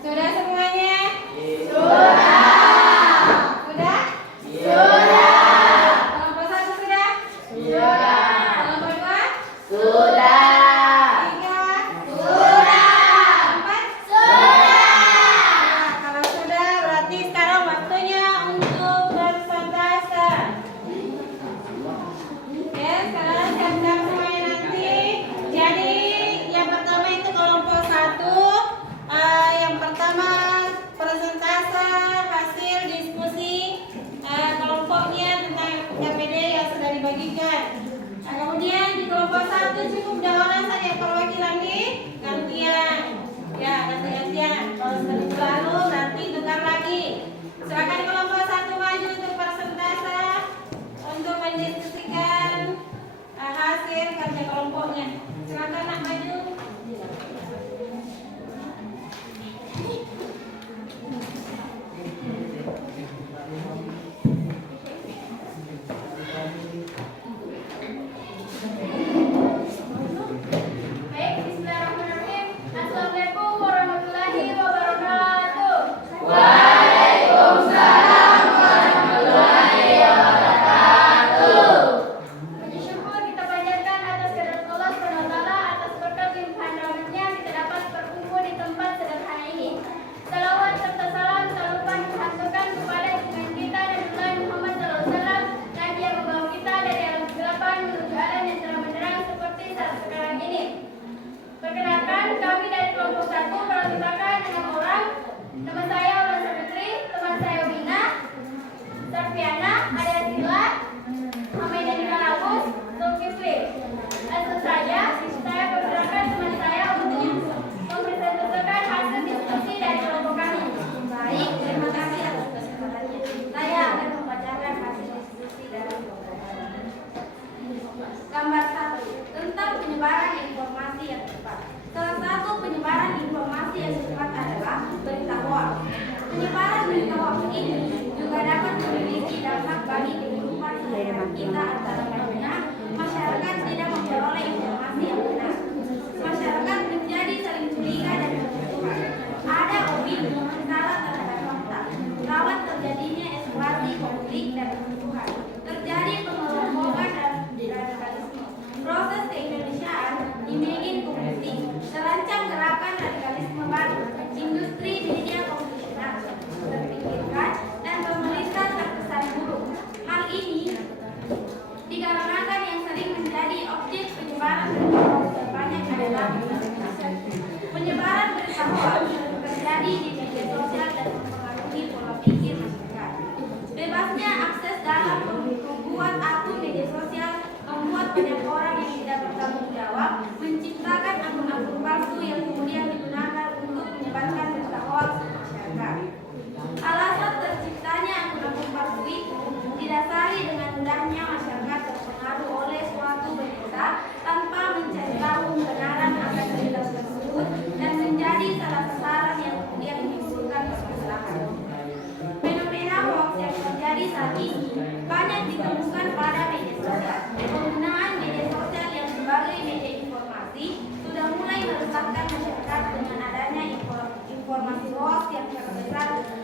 Sudah semuanya? Sudah? Kelompok 1 sudah? Kelompok 2? Tiga? 4? Nah, kalau sudah berarti sekarang waktunya untuk bersantasa. Oke, sekarang siap-siap semuanya nanti. Jadi yang pertama itu kelompok 1. Yang pertama presentase hasil diskusi kelompoknya tentang RPD yang sudah dibagikan. Nah, kemudian di kelompok 1 cukup 2 orang saja perwakilannya gantian. Ya, ganti-gantian. Kalau seminggu lalu nanti tukar lagi. Silakan kelompok 1 maju untuk presentase untuk mendiskusikan hasil kerja kelompoknya. Silakan nak maju. Baik, bismillahirrahmanirrahim. Assalamualaikum warahmatullahi wabarakatuh. Waalaikumsalam warahmatullahi wabarakatuh. Puji syukur kita panjatkan atas kehadirat Allah Subhanahu wa taala atas berkat limpahan rahmatnya kita dapat berkumpul di tempat sederhana ini. Salawat serta salam tak lupa dihaturkan kepada junjungan kita Nabi Muhammad SAW, Nabi yang membawa kita dari alam kegelapan menuju alam yang terang benderang seperti saat sekarang ini. Perkenalkan, kami dari kelompok 1 beranggotakan 6 orang. Nama saya Ulan Sabitri, teman saya Wina, Sarfiana, Ada Sila, Hamida Nikalabus, Zulkifli. Langsung saja, saya perkenalkan teman saya untuk mempresentasikan hasil diskusi dari kelompok kami. Baik, terima kasih atas kesempatannya. Saya akan membacakan hasil diskusi dari kelompok kami. Gambar 1 tentang penyebaran informasi yang tepat. Salah satu penyebaran informasi yang tepat adalah berita hoax. Penyebaran berita hoax ini juga dapat memiliki dampak bagi kehidupan sehari-hari kita, antara lainnya masyarakat tidak memperoleh informasi yang benar. Masyarakat menjadi saling curiga dan bertutur. Ada opini salah terhadap fakta. Rawan terjadinya eskalasi konflik dan permusuhan. Terjadi pengelompokan dan radikalisme. Proses keindonesiaan imagine community. Terancam gerakan radikalisme baru. Industri media konvensional terpikirkan dan pemerintah terkesan buruk. Hal ini hoaks terjadi di media sosial dan mempengaruhi pola pikir masyarakat. Bebasnya akses dalam membuat akun media sosial membuat banyak orang yang tidak bertanggung jawab menciptakan akun-akun palsu yang kemudian digunakan untuk menyebarkan berita hoaks ke masyarakat. Alasan terciptanya akun-akun palsu itu didasari dengan mudahnya masyarakat terpengaruh oleh suatu berita tanpa mencari tahu kebenaran akan berita tersebut dan menjadi salah sasaran yang kemudian menimbulkan permasalahan. Fenomena hoaks yang terjadi saat ini banyak ditemukan pada media sosial. Penggunaan media sosial yang sebagai media informasi sudah mulai meresahkan masyarakat dengan adanya informasi hoaks yang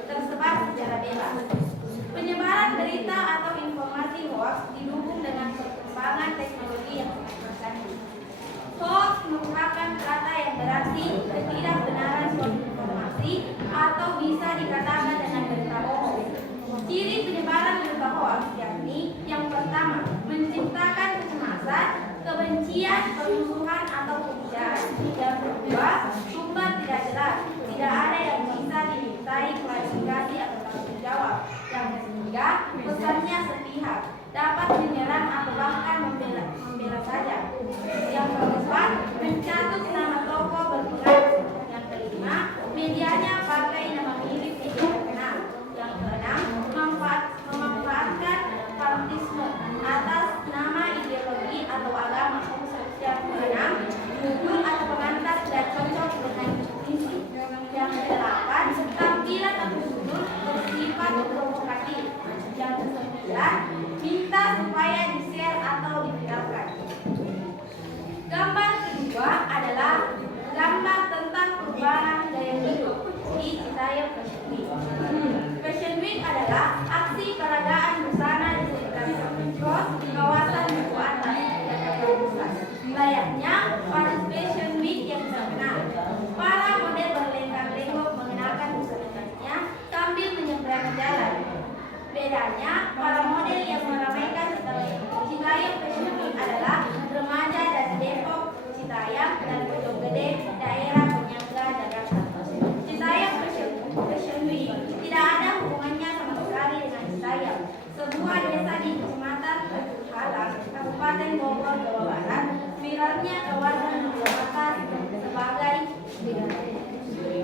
tersebar secara bebas. Penyebaran berita atau informasi hoaks didukung dengan perkembangan teknologi yang sangat canggih. Hoaks merupakan kata yang berarti ketidakbenaran suatu informasi atau bisa dikatakan dengan berita bohong. Ciri penyebaran berita hoaks yakni yang pertama, menciptakan kecemasan, kebencian, permusuhan atau pembicaraan. Yang kedua, sumber tidak jelas, tidak ada yang bisa dimintai klarifikasi atau tanggung jawab. Yang ketiga, pesannya sepihak, dapat menyerang atau bahkan membela saja. Yang keempat, mencatut nama tokoh berpengaruh. Yang kelima, medianya pakai nama mirip media terkenal. Yang keenam, memanfaatkan fanatisme atas nama ideologi atau agama. Yang keenam, judul atau pengantar tidak cocok dengan misi. Yang kedelapan, tampilan atau judul bersifat provokatif. Yang kesembilan, minta supaya di-share atau diviralkan. Gambar kedua adalah gambar tentang perubahan gaya hidup di Citayam Fashion Week. Fashion Week adalah aksi peragaan busana di sekitar Cross di kawasan Duku Atas, Jakarta Pusat. Layaknya Paris Fashion Week yang terkenal, para model berlenggak-lenggok mengenakan busana-busanya sambil menyeberang jalan. Bedanya, para model yang meramaikan Citayam Fashion Week adalah remaja dari Depok, Citayam, dan Pondok Gede, daerah penyangga Jakarta. Citayam Fashion Week tidak ada hubungannya sama sekali dengan Citayam, sebuah desa di Kecamatan Halang, Kabupaten Bogor, Jawa Barat. Viralnya kawasan Jakarta sebagai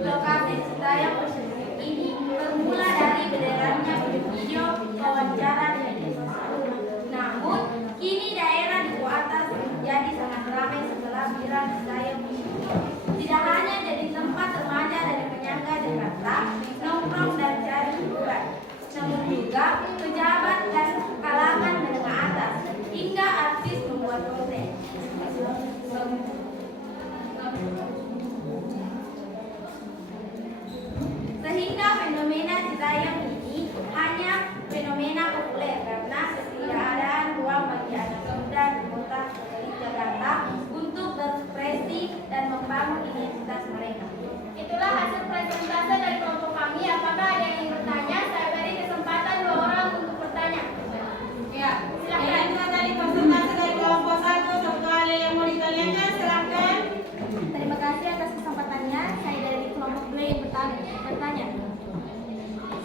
lokasi Citayam Fashion Week ini bermula dari beredarnya video wawancara di media sosial. Namun, kini daerah di Duku Atas menjadi sangat ramai setelah viral Citayam Fashion Week. Tidak hanya jadi tempat remaja dari penyangga Jakarta nongkrong dan cari hiburan, namun juga pejabat dan kalangan menengah atas hingga artis membuat konten. Sehingga fenomena Citayam ini hanya fenomena populer karena ketidakadaan ruang bagi anak muda di kota Jakarta untuk berekspresi dan membangun identitas mereka. Itulah hasil presentase dari kelompok kami. Apakah ada yang ingin bertanya? Saya beri kesempatan 2 orang untuk bertanya. Ya, Silakan. itu tadi presentasi dari kelompok 1. Satu hal yang mau ditanyakan, silakan. Terima kasih atas kesempatannya. Saya dari kelompok 2 yang bertanya.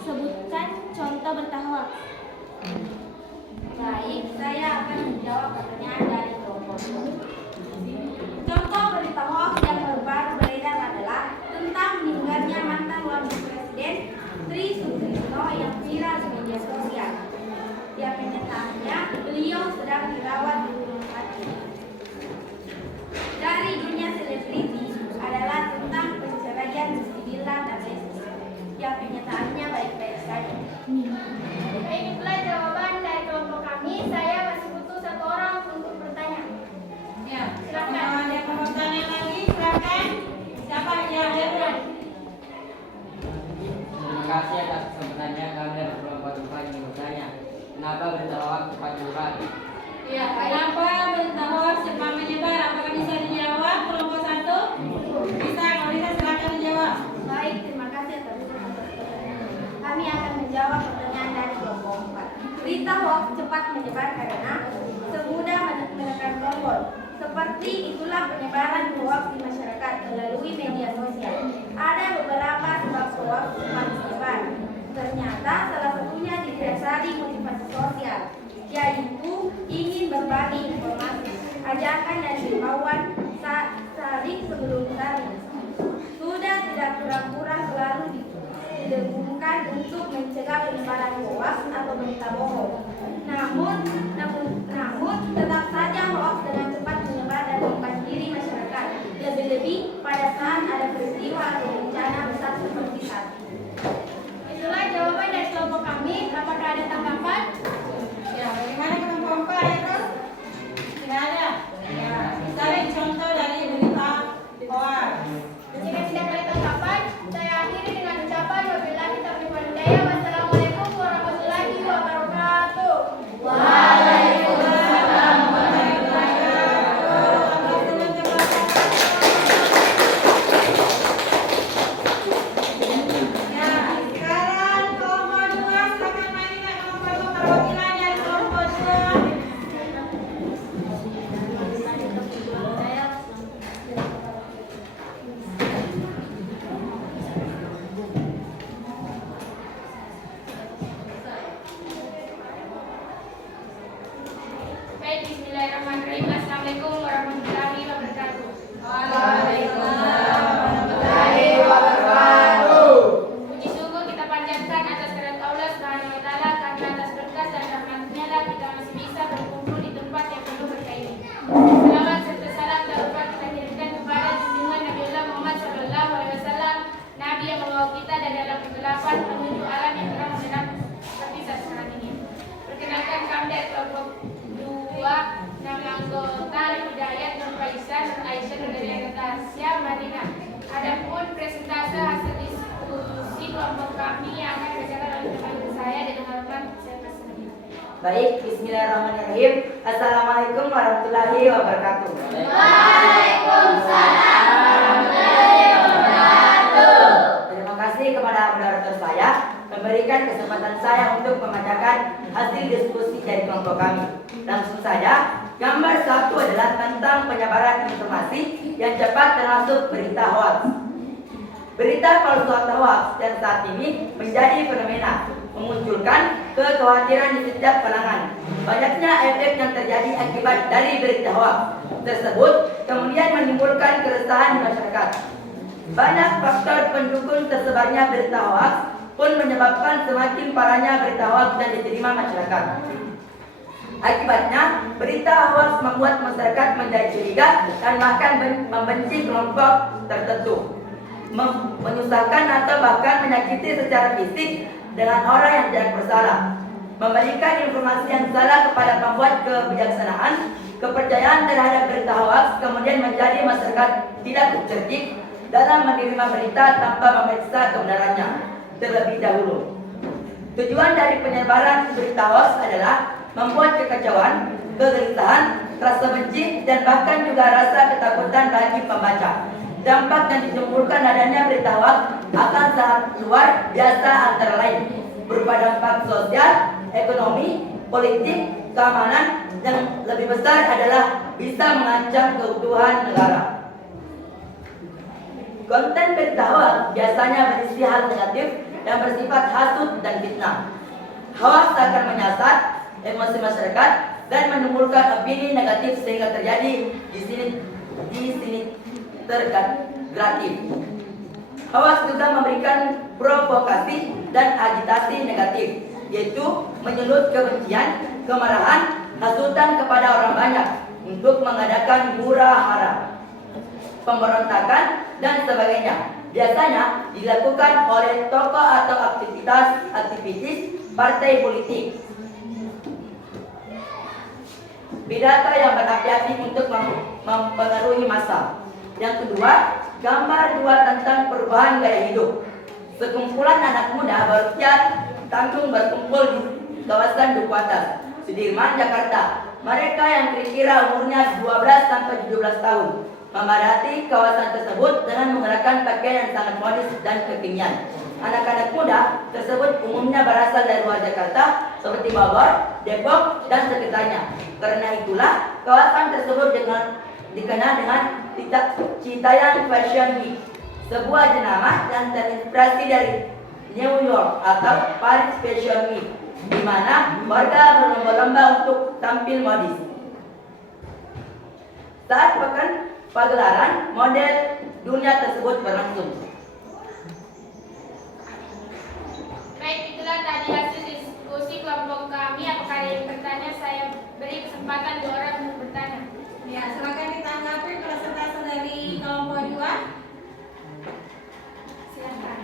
Sebutkan contoh berita hoaks. Baik, saya akan menjawab pertanyaan dari kelompok 2. Contoh berita hoaks yang baru beredar adalah tentang meninggalnya mantan wakil presiden Tri Sutrisno yang viral di media sosial. Yang kenyataannya beliau sedang dirawat di rumah sakit. Dari dunia selebriti adalah tentang perceraian Dilan dan Lesti. Yang kenyataannya baik-baik saja. Baik, itulah jawaban dari kelompok kami. Saya masih butuh 1 orang untuk bertanya. Ya, Silakan. kalau ada yang mau bertanya lagi, silakan. Siapa yang ada? Terima kasih atas kesempatannya. Kami dari kelompok 4 ingin bertanya, kenapa berita hoaks cepat menyebar? Ya, kenapa berita hoaks cepat menyebar? Apakah bisa dijawab kelompok 1? Bisa, kalau bisa silakan dijawab. Baik, terima kasih atas pertanyaan. Kami akan menjawab pertanyaan dari kelompok 4. Berita hoaks cepat menyebar karena semudah menekan tombol. Seperti itulah penyebaran hoaks di masyarakat melalui media sosial. partisipan. Ternyata salah satunya didasari motivasi sosial, yaitu ingin berbagi informasi, ajakan dan himbauan saling sebelum saling. Sudah tidak kurang-kurang selalu didengungkan untuk mencegah penyebaran hoax atau berita bohong. Namun tetap saja hoax dengan cepat menyebar dan membanjiri masyarakat, lebih-lebih pada saat ada peristiwa atau bencana besar seperti saat ini. Itulah jawaban dari kelompok kami. Apakah ada tanggapan? Ya, bagaimana kelompok ya, Terus? Tidak ada. Ya, misalnya contoh dari berita hoax. Jika tidak ada tanggapan, saya akhiri dengan ucapan wabillahi taufiq wal hidayah. Wassalamualaikum warahmatullahi wabarakatuh. Waalaikumsalam warahmatullahi Ya, sekarang kelompok 2 silakan mainkan kelompok perwakilan dari kelompok 2. Baik, bismillahirrahmanirrahim. Assalamualaikum warahmatullahi wabarakatuh. Puji syukur kita panjatkan atas kehendak Allah Subhanahu wa taala, karena atas berkat dan rahmat-Nya lah kita masih bisa berkumpul di tempat yang penuh berkah ini. Salawat serta salam tak lupa kita kirimkan kepada junjungan Nabiullah Muhammad sallallahu alaihi wasallam, nabi yang membawa kita dari dalam kegelapan menuju alam yang terang benderang seperti saat sekarang ini. Perkenalkan kami dari kelompok 2, nama anggota Hidayat Nur Faisal, Nur Aisyah, Nur dari Tasya, Madinah. Adapun presentase hasil diskusi kelompok kami yang akan dibacakan oleh teman saya dengan harapan saya persilakan. Baik, bismillahirrahmanirrahim. Assalamualaikum warahmatullahi wabarakatuh. Waalaikumsalam warahmatullahi wabarakatuh. Terima kasih kepada moderator saya memberikan kesempatan saya untuk membacakan hasil diskusi dari kelompok kami. Langsung saja, gambar 1 adalah tentang penyebaran informasi yang cepat termasuk berita hoax. Berita palsu atau hoax dan saat ini menjadi fenomena, memunculkan kekhawatiran di setiap kalangan. Banyaknya efek yang terjadi akibat dari berita hoax tersebut kemudian menimbulkan keresahan di masyarakat. Banyak faktor pendukung tersebarnya berita hoax pun menyebabkan semakin parahnya berita hoax dan diterima masyarakat. Akibatnya, berita hoax membuat masyarakat menjadi curiga dan bahkan membenci kelompok tertentu, menyusahkan atau bahkan menyakiti secara fisik dengan orang yang tidak bersalah, memberikan informasi yang salah kepada pembuat kebijaksanaan. Kepercayaan terhadap berita hoax kemudian menjadi masyarakat tidak cerdik dalam menerima berita tanpa memeriksa kebenarannya terlebih dahulu. Tujuan dari penyebaran berita hoax adalah membuat kekacauan, kegelisahan, rasa benci, dan bahkan juga rasa ketakutan bagi pembaca. Dampak yang ditimbulkan adanya berita hoax akan sangat luar biasa, antara lain berupa dampak sosial, ekonomi, politik, keamanan, yang lebih besar adalah bisa mengancam keutuhan negara. Konten berita hoax biasanya berisi hal negatif yang bersifat hasut dan fitnah. Hoax akan menyasar emosi masyarakat dan menimbulkan opini negatif sehingga terjadi gratif. Hoax juga memberikan provokasi dan agitasi negatif, yaitu menyulut kebencian, kemarahan, hasutan kepada orang banyak untuk mengadakan hura-hara, pemberontakan, dan sebagainya. Biasanya dilakukan oleh tokoh atau aktivis partai politik. Pidato yang berapi-api untuk mempengaruhi massa. Yang kedua, gambar 2 tentang perubahan gaya hidup. Sekumpulan anak muda berusia tanggung berkumpul di kawasan Duku Atas, Sudirman, Jakarta. Mereka yang kira-kira umurnya 12 sampai 17 tahun memadati kawasan tersebut dengan menggunakan pakaian yang sangat modis dan kekinian. Anak-anak muda tersebut umumnya berasal dari luar Jakarta seperti Bogor, Depok, dan sekitarnya. Karena itulah kawasan tersebut dikenal dengan Citayam Fashion Week, sebuah jenama yang terinspirasi dari New York atau Paris Fashion Week, di mana warga berlomba-lomba untuk tampil modis. Saat pekan pagelaran model dunia tersebut berlangsung. Baik, itulah tadi hasil diskusi kelompok kami. Apakah ada yang bertanya? Saya beri kesempatan 2 orang untuk bertanya. Ya, silakan ditanggapi presentasi dari kelompok 2. Silakan.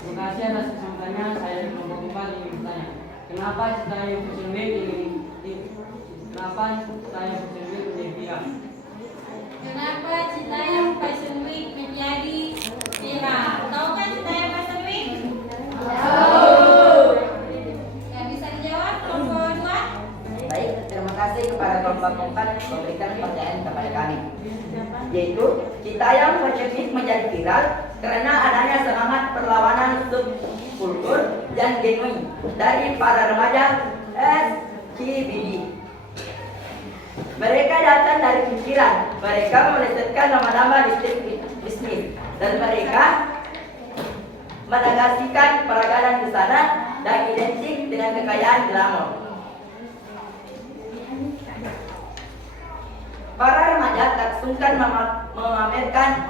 Terima kasih atas kesempatannya. Saya dari kelompok 4 ingin bertanya, kenapa Citayam Fashion Week menjadi viral? Kenapa Citayam Fashion Week menjadi viral? Tahu kan Citayam Fashion Week? Tahu. Ya, bisa dijawab kelompok 2? Baik, terima kasih kepada kelompok 4 yang memberikan pertanyaan kepada kami. Yaitu, Citayam Fashion Week menjadi viral karena adanya semangat perlawanan subkultur dan genuin dari para remaja LGBT. Mereka datang dari pinggiran, mereka melesetkan nama-nama distrik bisnis, dan mereka menegasikan peragaman busana dan identik dengan kekayaan glamor. Para remaja tak sungkan memamerkan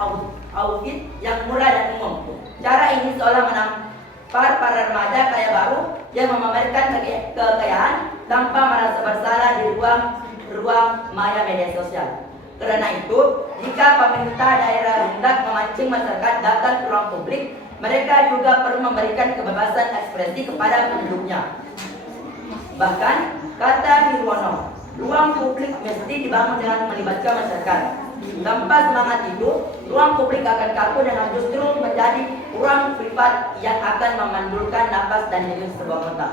outfit yang murah dan umum. Cara ini seolah menampar para remaja kaya baru yang memamerkan kekayaan tanpa merasa bersalah di ruang maya media sosial. Karena itu, jika pemerintah daerah hendak memancing masyarakat datang ke ruang publik, mereka juga perlu memberikan kebebasan ekspresi kepada penduduknya. Bahkan, kata Nirwono, ruang publik mesti dibangun dengan melibatkan masyarakat. Tanpa semangat itu, ruang publik akan kaku dan justru menjadi ruang privat yang akan memandulkan napas dan hidup sebuah kota.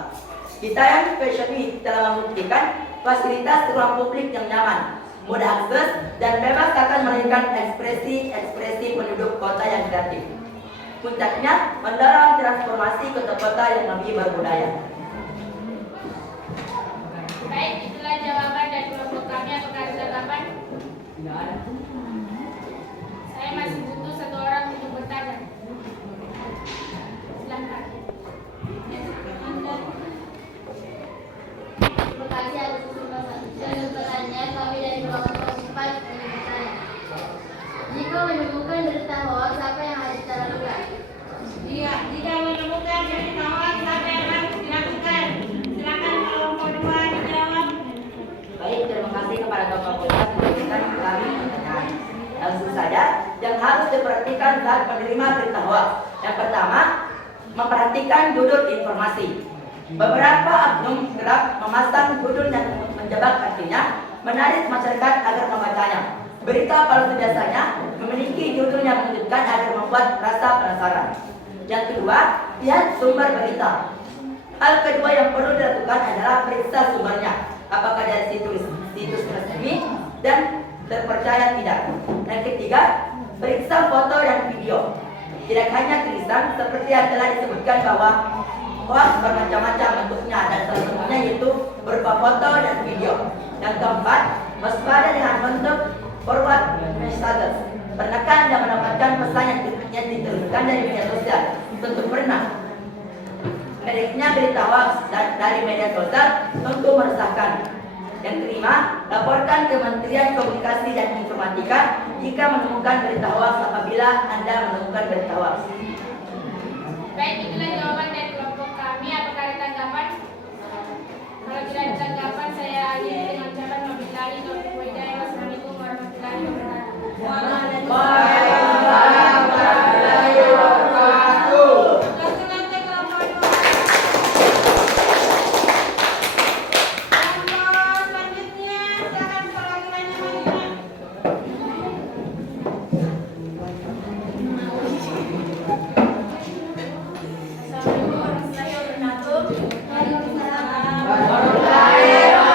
Citayam Fashion Week telah membuktikan fasilitas ruang publik yang nyaman, mudah akses, dan bebas akan melahirkan ekspresi penduduk kota yang kreatif. Puncaknya, mendorong transformasi kota-kota yang lebih berbudaya. Baik, itulah jawaban dari kelompok kami. Apakah ada tanggapan? Tidak ada. Saya masih butuh 1 orang untuk bertanya. Silakan. Terima kasih atas kesempatannya. Kami dari kelompok 4 ingin bertanya. Jika menemukan berita hoax, apa yang harus kita lakukan? Iya, jika menemukan berita hoax, apa yang harus dilakukan? Silakan kelompok 2 dijawab. Baik, terima kasih kepada kelompok 4 yang memberikan kami pertanyaan. Langsung saja, yang harus diperhatikan saat menerima berita hoax. Yang pertama, memperhatikan judul informasi. Beberapa oknum kerap memasang judul yang menjebak, artinya menarik masyarakat agar membacanya. Berita palsu biasanya memiliki judul yang mengejutkan agar membuat rasa penasaran. Yang kedua, lihat sumber berita. Hal kedua yang perlu dilakukan adalah periksa sumbernya, apakah dari situs resmi dan terpercaya tidak. Yang ketiga, periksa foto dan video. Tidak hanya tulisan seperti yang telah disebutkan bahwa hoax bermacam-macam bentuknya dan salah satunya yaitu berupa foto dan video. Yang keempat, waspada dengan bentuk forward messages. Pernahkah Anda mendapatkan pesan yang dituliskan dari media sosial? Tentu pernah. Mereknya berita hoax dari media sosial tentu meresahkan. Yang kelima, laporkan ke Kementerian Komunikasi dan Informatika jika menemukan berita hoax apabila Anda menemukan berita hoax. Baik, itulah jawaban dari kelompok kami. Apakah ada tanggapan? Kalau tidak ada tanggapan, saya akhiri dengan ucapan wabillahi taufiq wal hidayah. Wassalamualaikum warahmatullahi wabarakatuh. Waalaikumsalam warahmatullahi wabarakatuh. Lantai kelompok 2. Kelompok selanjutnya, silakan perwakilannya maju. Assalamualaikum warahmatullahi wabarakatuh. Waalaikumsalam. Waalaikumsalam.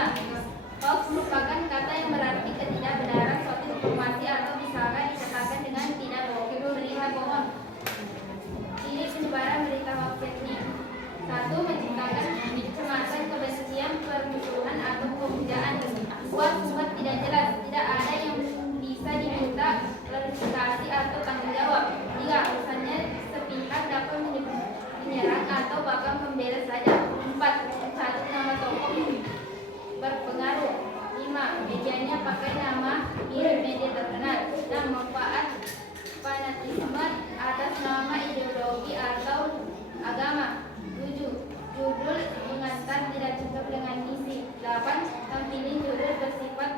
berita. Hoax merupakan kata yang berarti ketidakbenaran suatu informasi atau misalkan dikatakan dengan tidak berita bohong. Ini penyebaran berita hoax yakni: 1. Menciptakan kecemasan, kebencian, permusuhan atau pemujaan. 2. Sumber tidak jelas, tidak ada yang bisa diminta klarifikasi atau tanggung jawab. 3. Urusannya sepihak, dapat menyerang atau bahkan membela saja. 4. Satu nama tokoh berpengaruh. 5. Medianya pakai nama mirip media terkenal. 6. Manfaat fanatisme atas nama ideologi atau agama. 7. Judul mengantar tidak cocok dengan isi. 8. Tampilin judul bersifat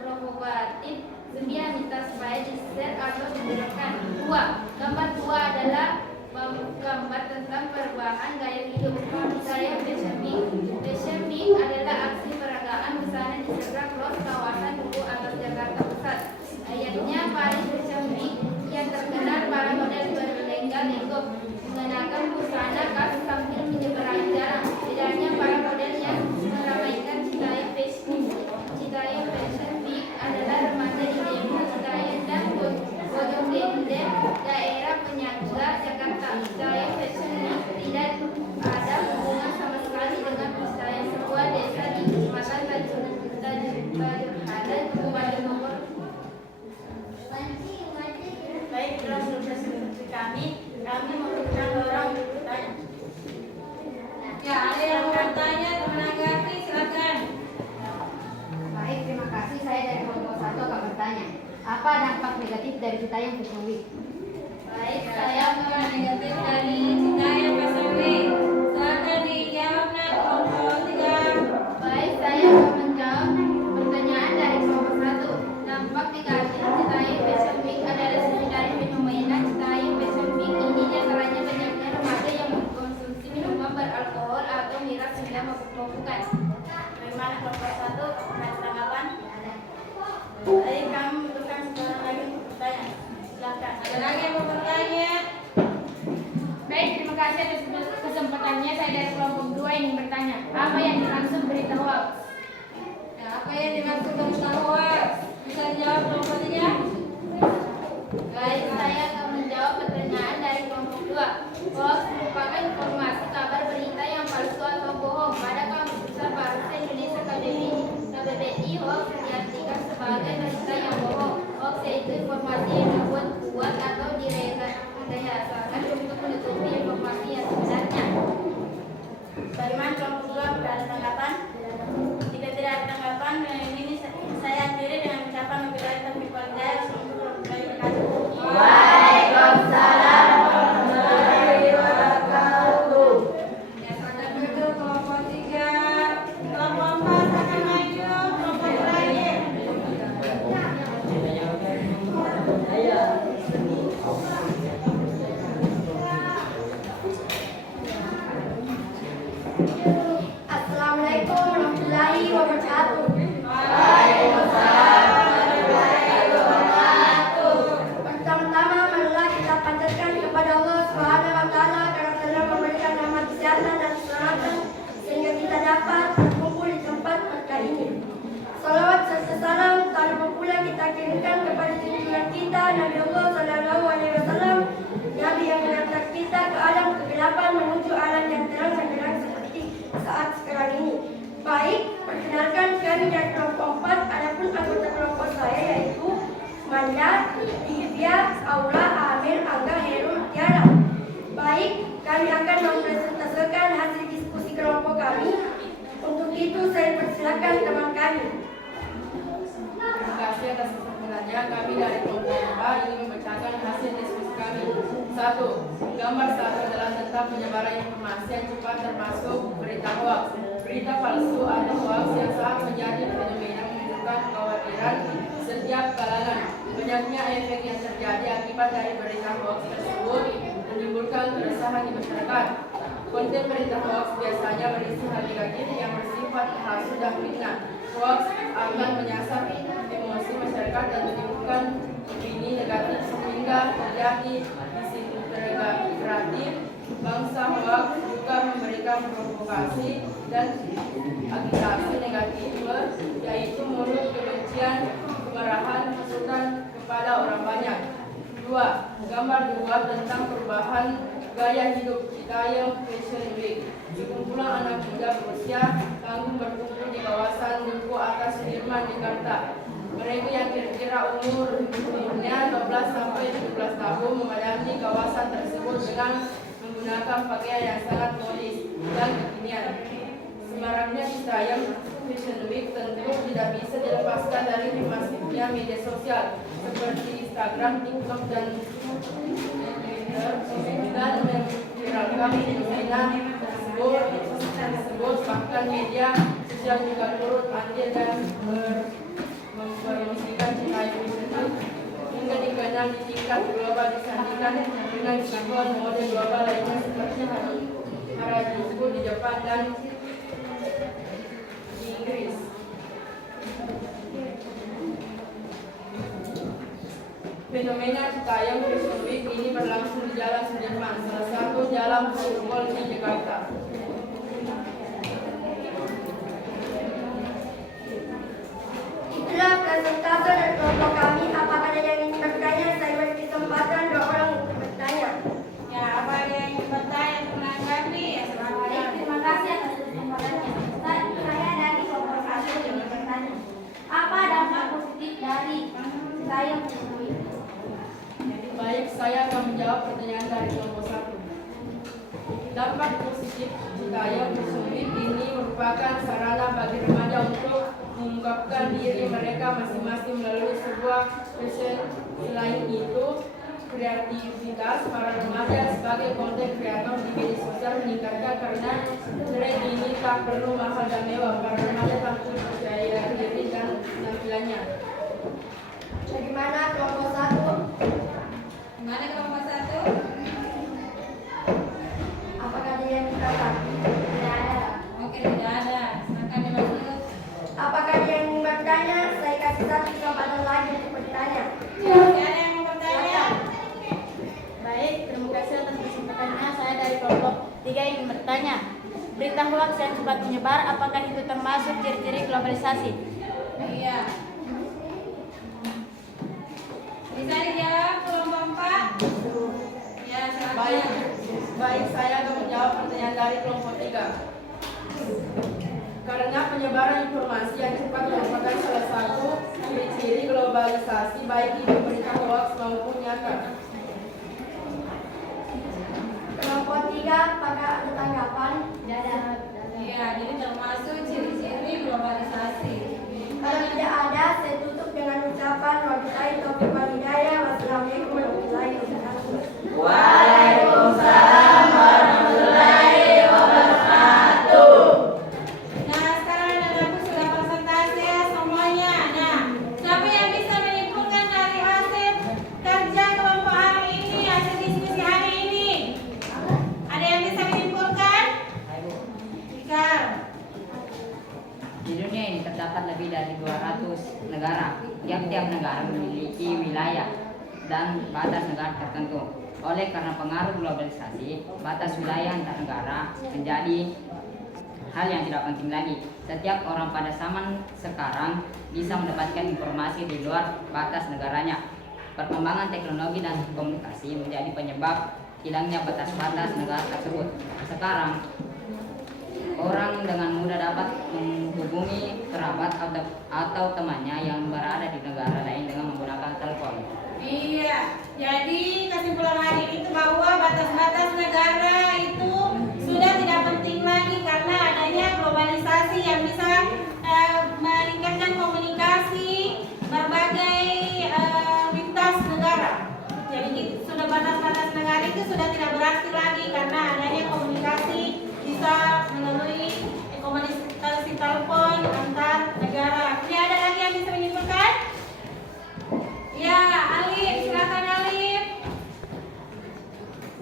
provokatif. 9. Minta supaya di-share atau didengarkan. 2. Gambar 2 adalah gambar tentang perubahan gaya hidup. Misalnya Fashion Week. Fashion Week adalah aksi peragaan busana di seberang Close kawasan Duku atas Jakarta Pusat. Ayatnya Paris Fashion Week yang terkenal para model berlenggak-lenggok mengenakan busana khas sambil menyeberangi jalan. Bedanya para model yang meramaikan Citayam Fashion Week adalah remaja di Demo Citayam dan Bojonggede, daerah penyangga Jakarta. Citayam Fashion Week tidak ada hubungan sama sekali dengan Citayam, sebuah desa di Kecamatan Tajurhada, Kabupaten Bogor. Baik, dalam proses kami memberikan orang bertanya. Ya, ada yang mau bertanya, menanggapi, silakan. Baik, terima kasih. Saya dari kelompok 1 akan bertanya, apa dampak negatif dari Citayam Fashion Week? Baik, saya akan negatif dari Citayam Fashion Week. Silakan dijawab, Nak, kelompok 3. Baik, saya akan menjawab pertanyaan dari kelompok 1. Dampak negatif Citayam Fashion Week adalah dari fenomena Citayam Fashion Week ini diantaranya banyaknya remaja yang mengkonsumsi minuman beralkohol atau miras hingga mabuk-mabukan. Bagaimana kelompok 1? Ada tanggapan? Baik, kami butuhkan sekarang lagi untuk bertanya. Silakan. Ada lagi yang mau bertanya? Baik, terima kasih atas kesempatannya. Saya dari kelompok 2 ingin bertanya, apa yang dimaksud berita hoax? Ya, apa yang dimaksud berita hoax? Bisa dijawab kelompok 3? Baik, saya akan menjawab pertanyaan dari kelompok 2. Hoax merupakan informasi kabar berita yang palsu atau bohong. Pada Kamus Besar Bahasa Indonesia KBBI, hoax diartikan sebagai berita yang bohong. Hoax yaitu informasi yang dibuat atau direkayasa untuk menutupi informasi yang sebenarnya. Bagaimana kelompok 2? Ada tanggapan? Jika tidak ada tanggapan, ini saya akhiri dengan ucapan wabillahi taufiq wal hidayah. Warahmatullahi wabarakatuh. Waalaikumsalam warahmatullahi wabarakatuh. Ya, sudah duduk kelompok 3. Kelompok 4 akan maju. Kelompok terakhir. Assalamualaikum warahmatullahi wabarakatuh. Pertama-tama marilah kita panjatkan kepada Allah Subhanahu wa taala karena telah memberikan nikmat kesehatan dan keselamatan sehingga kita dapat berkumpul di tempat berkah ini. Salawat serta salam tak lupa pula kita kirimkan kepada junjungan kita Nabi Allah Sallallahu Alaihi Wasallam, Nabi yang mengantar kita ke alam kegelapan menuju alam yang terang benderang seperti saat sekarang ini. Baik, perkenalkan kami dari kelompok 4. Adapun anggota kelompok saya yaitu Manda, Divya, Aula, Amir, Angga, Herul, Tiara. Baik, kami akan mempresentasikan hasil diskusi kelompok kami. Untuk itu saya persilakan teman kami. Terima kasih atas kesempatannya. Kami dari kelompok 2 ingin membacakan hasil diskusi kami. 1. Gambar 1 adalah tentang penyebaran informasi yang cepat termasuk berita hoax. Berita palsu atau hoax yang saat menjadi fenomena menunjukkan kekhawatiran setiap kalangan. Banyaknya efek yang terjadi akibat dari berita hoax tersebut menimbulkan keresahan di masyarakat. Konten berita hoax biasanya berisi hal negatif yang bersifat palsu dan fitnah. Hoax akan menyasar emosi masyarakat dan menimbulkan opini negatif sehingga terjadi disintegratif. Bangsa hoax juga memberikan provokasi dan agitasi negatif Gambar 2 tentang perubahan gaya hidup Citayam Fashion Week. Sekumpulan anak muda berusia tanggung berkumpul di kawasan Duku Atas Sudirman, Jakarta. Mereka yang kira-kira umurnya 12 sampai 17 tahun memadati kawasan tersebut dengan menggunakan pakaian yang sangat modis dan kekinian. Semaraknya Citayam Fashion Week tentu tidak bisa dilepaskan dari masifnya media sosial seperti Instagram, TikTok, dan Twitter, dan memviralkan fenomena tersebut. Bahkan media sosial juga turut andil dan mempromosikan Citayam Fashion Week hingga dikenal di tingkat global, disandingkan dengan ikon mode global lainnya seperti Harajuku di Jepang dan Inggris. Fenomena Citayam Fashion Week ini berlangsung di Jalan Sudirman, salah satu jalan protokol di Jakarta. Itulah presentase dari kelompok kami. Apakah ada yang ingin bertanya? Saya beri kesempatan 2 orang untuk bertanya. Ya, apa ada yang ingin bertanya menanggapi? Ya, Baik, terima kasih atas kesempatannya. Saya dari kelompok kami yang ingin bertanya. Apa dampak positif dari Citayam Fashion Week? Baik, saya akan menjawab pertanyaan dari kelompok 1. Dampak positif Citayam Fashion Week ini merupakan sarana bagi remaja untuk mengungkapkan diri mereka masing-masing melalui sebuah fashion. Selain itu, kreativitas para remaja sebagai konten kreator di media sosial meningkatkan karena tren ini tak perlu mahal dan mewah. Para remaja tampil percaya diri dan tampilannya. Bagaimana kelompok 1? Mana kelompok 1? Apakah ada yang berkata? Tidak ada. Oke, tidak ada. Silakan dilanjut. Apakah ada yang ingin bertanya? Saya kasih 1 kesempatan lagi untuk bertanya. Tidak ada yang mau bertanya. Baik, terima kasih atas kesempatannya. Saya dari kelompok 3 ingin bertanya. Berita hoax yang cepat menyebar, apakah itu termasuk ciri-ciri globalisasi? Iya. Bisa dijawab kelompok 4? Ya, silakan. Baik, saya akan menjawab pertanyaan dari kelompok 3. Karena penyebaran informasi yang cepat merupakan salah satu ciri-ciri globalisasi, baik itu berita hoax maupun nyata. Kelompok 3, apakah ada tanggapan? Tidak ada. Iya, jadi termasuk ciri-ciri globalisasi. Kalau tidak ada, saya tutup dengan ucapan wabillahi taufiq wal hidayah. Wassalamualaikum warahmatullahi wabarakatuh. Waalaikumsalam warahmatullahi wabarakatuh. Nah, sekarang anak-anakku sudah presentasi semuanya. Nah, siapa yang bisa menyimpulkan dari hasil kerja kelompok hari ini, hasil diskusi hari ini? Ada yang bisa menyimpulkan? Ikar. Di dunia ini terdapat lebih dari 200 negara. Tiap-tiap negara memiliki wilayah dan batas negara tertentu. Oleh karena pengaruh globalisasi, batas wilayah antar negara menjadi hal yang tidak penting lagi. Setiap orang pada zaman sekarang bisa mendapatkan informasi di luar batas negaranya. Perkembangan teknologi dan komunikasi menjadi penyebab hilangnya batas-batas negara tersebut. Sekarang, orang dengan mudah dapat menghubungi kerabat atau temannya yang berada di negara lain dengan menggunakan telepon. Iya, jadi kesimpulan hari ini itu bahwa batas-batas negara itu sudah tidak penting lagi karena adanya globalisasi yang bisa meningkatkan komunikasi berbagai lintas negara. Jadi sudah batas-batas negara itu sudah tidak berarti lagi karena adanya komunikasi bisa melalui komunikasi telepon antar negara. Tidak ada lagi yang bisa menyimpulkan? Ya, Alif, silakan Alif.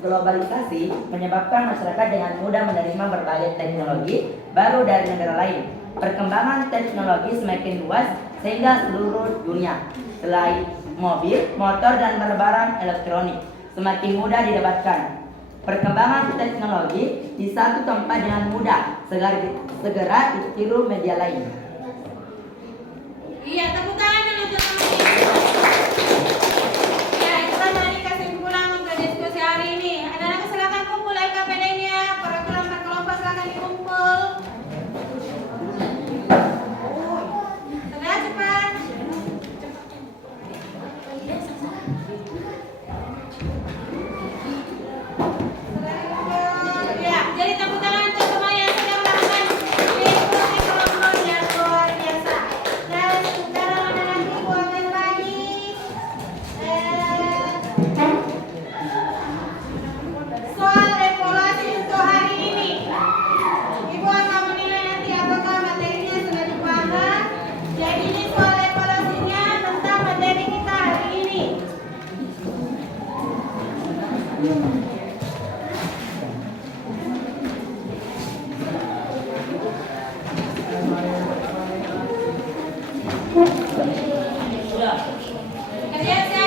Globalisasi menyebabkan masyarakat dengan mudah menerima berbagai teknologi baru dari negara lain. Perkembangan teknologi semakin luas sehingga seluruh dunia, selain mobil, motor, dan barang elektronik, semakin mudah didapatkan. Perkembangan teknologi di satu tempat dengan mudah segera ditiru media lain. Iya, tepuk tangan dulu teman-teman. Ya, itulah tadi kesimpulan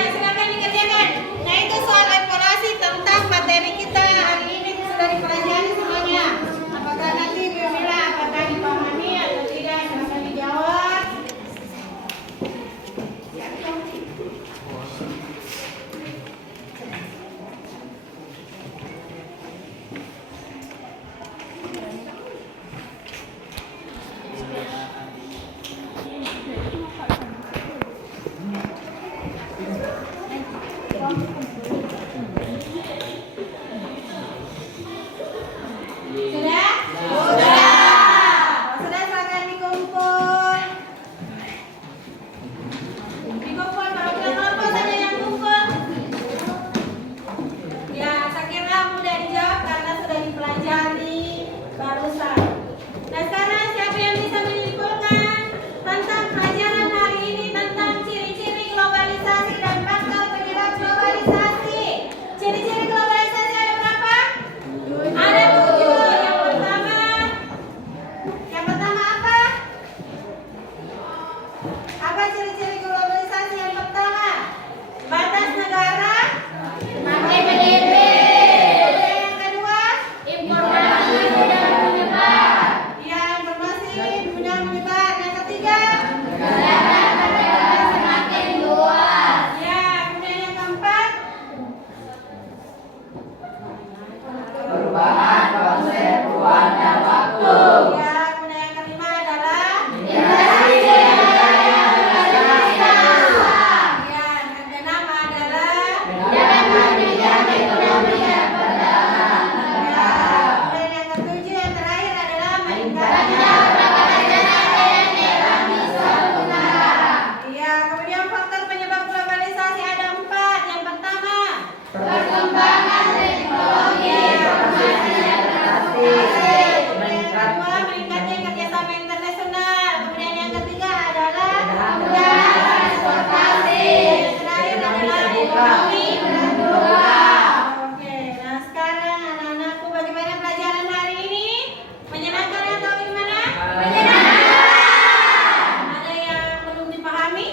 Silakan dikerjakan. Nah, itu soal evaluasi tentang materi kita hari ini sudah dipelajari semuanya. Apakah nanti Bu Mila apakah dipahami atau tidak? Silakan dijawab. Sudah? Sudah. Sudah, silakan dikumpul. Dikumpul, kelompok saja yang kumpul. Ya, saya kira mudah dijawab karena sudah dipelajari barusan. Nah, sekarang siapa yang bisa menyimpulkan tentang pelajaran hari ini tentang ciri-ciri globalisasi dan faktor penyebab globalisasi? Ciri-ciri globalisasi ada berapa? Ada 7. Yang pertama apa? Apa ciri-ciri globalisasi yang pertama? Batas negara pakai PDB. Yang kedua, Informasi mudah menyebar. ya informasi mudah menyebar. Yang ketiga, Kegiatan masyarakat semakin luas. ya kemudian yang keempat, Perubahan konsep ruang dan waktu. ya kemudian yang kelima adalah Generasi yang ya yang keenam adalah dapat bidang ekonomi yang berdampak. ya kemudian yang ketujuh yang terakhir adalah meningkatnya iya kemudian faktor penyebab globalisasi ada 4. Yang pertama Perkembangan teknologi informasi yang kemudian yang kedua meningkatnya kerjasama internasional, kemudian yang ketiga adalah kemudahan transportasi, yang terakhir adalah ekonomi terbuka. Oke, nah sekarang anak-anakku bagaimana pelajaran hari ini? Menyenangkan atau gimana? Menyenangkan. Ada yang belum dipahami?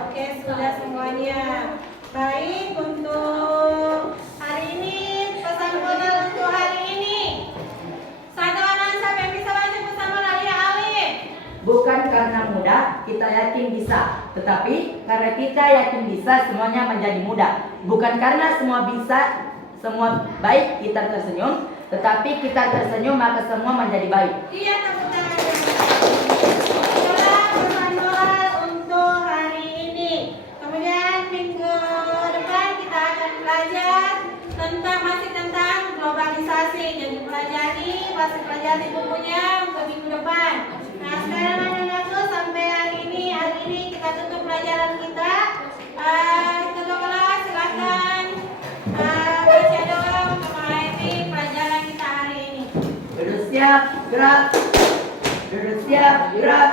Oke, sudah semuanya. Baik, untuk hari ini pesan moral untuk hari ini. Satu orang siapa yang bisa baca pesan moral ya Alif? Bukan karena mudah kita yakin bisa, tetapi karena kita yakin bisa semuanya menjadi mudah. Bukan karena semua bisa, semua baik kita tersenyum, tetapi kita tersenyum maka semua menjadi baik. Iya, tepuk tangan. Itulah pesan moral untuk hari ini. Kemudian minggu depan kita akan belajar tentang globalisasi. Jadi masih pelajari bukunya untuk minggu depan. Nah sekarang anak-anakku sampai hari ini kita tutup pelajaran kita. Kedua kelas silakan baca doa untuk mengakhiri pelajaran kita hari ini. Duduk siap, gerak. Duduk siap, gerak.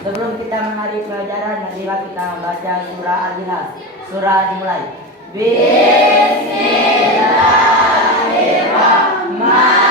Sebelum kita mengakhiri pelajaran, marilah kita membaca surah Al-Ikhlas. Surah dimulai. Bismillahirrahmanirrahim.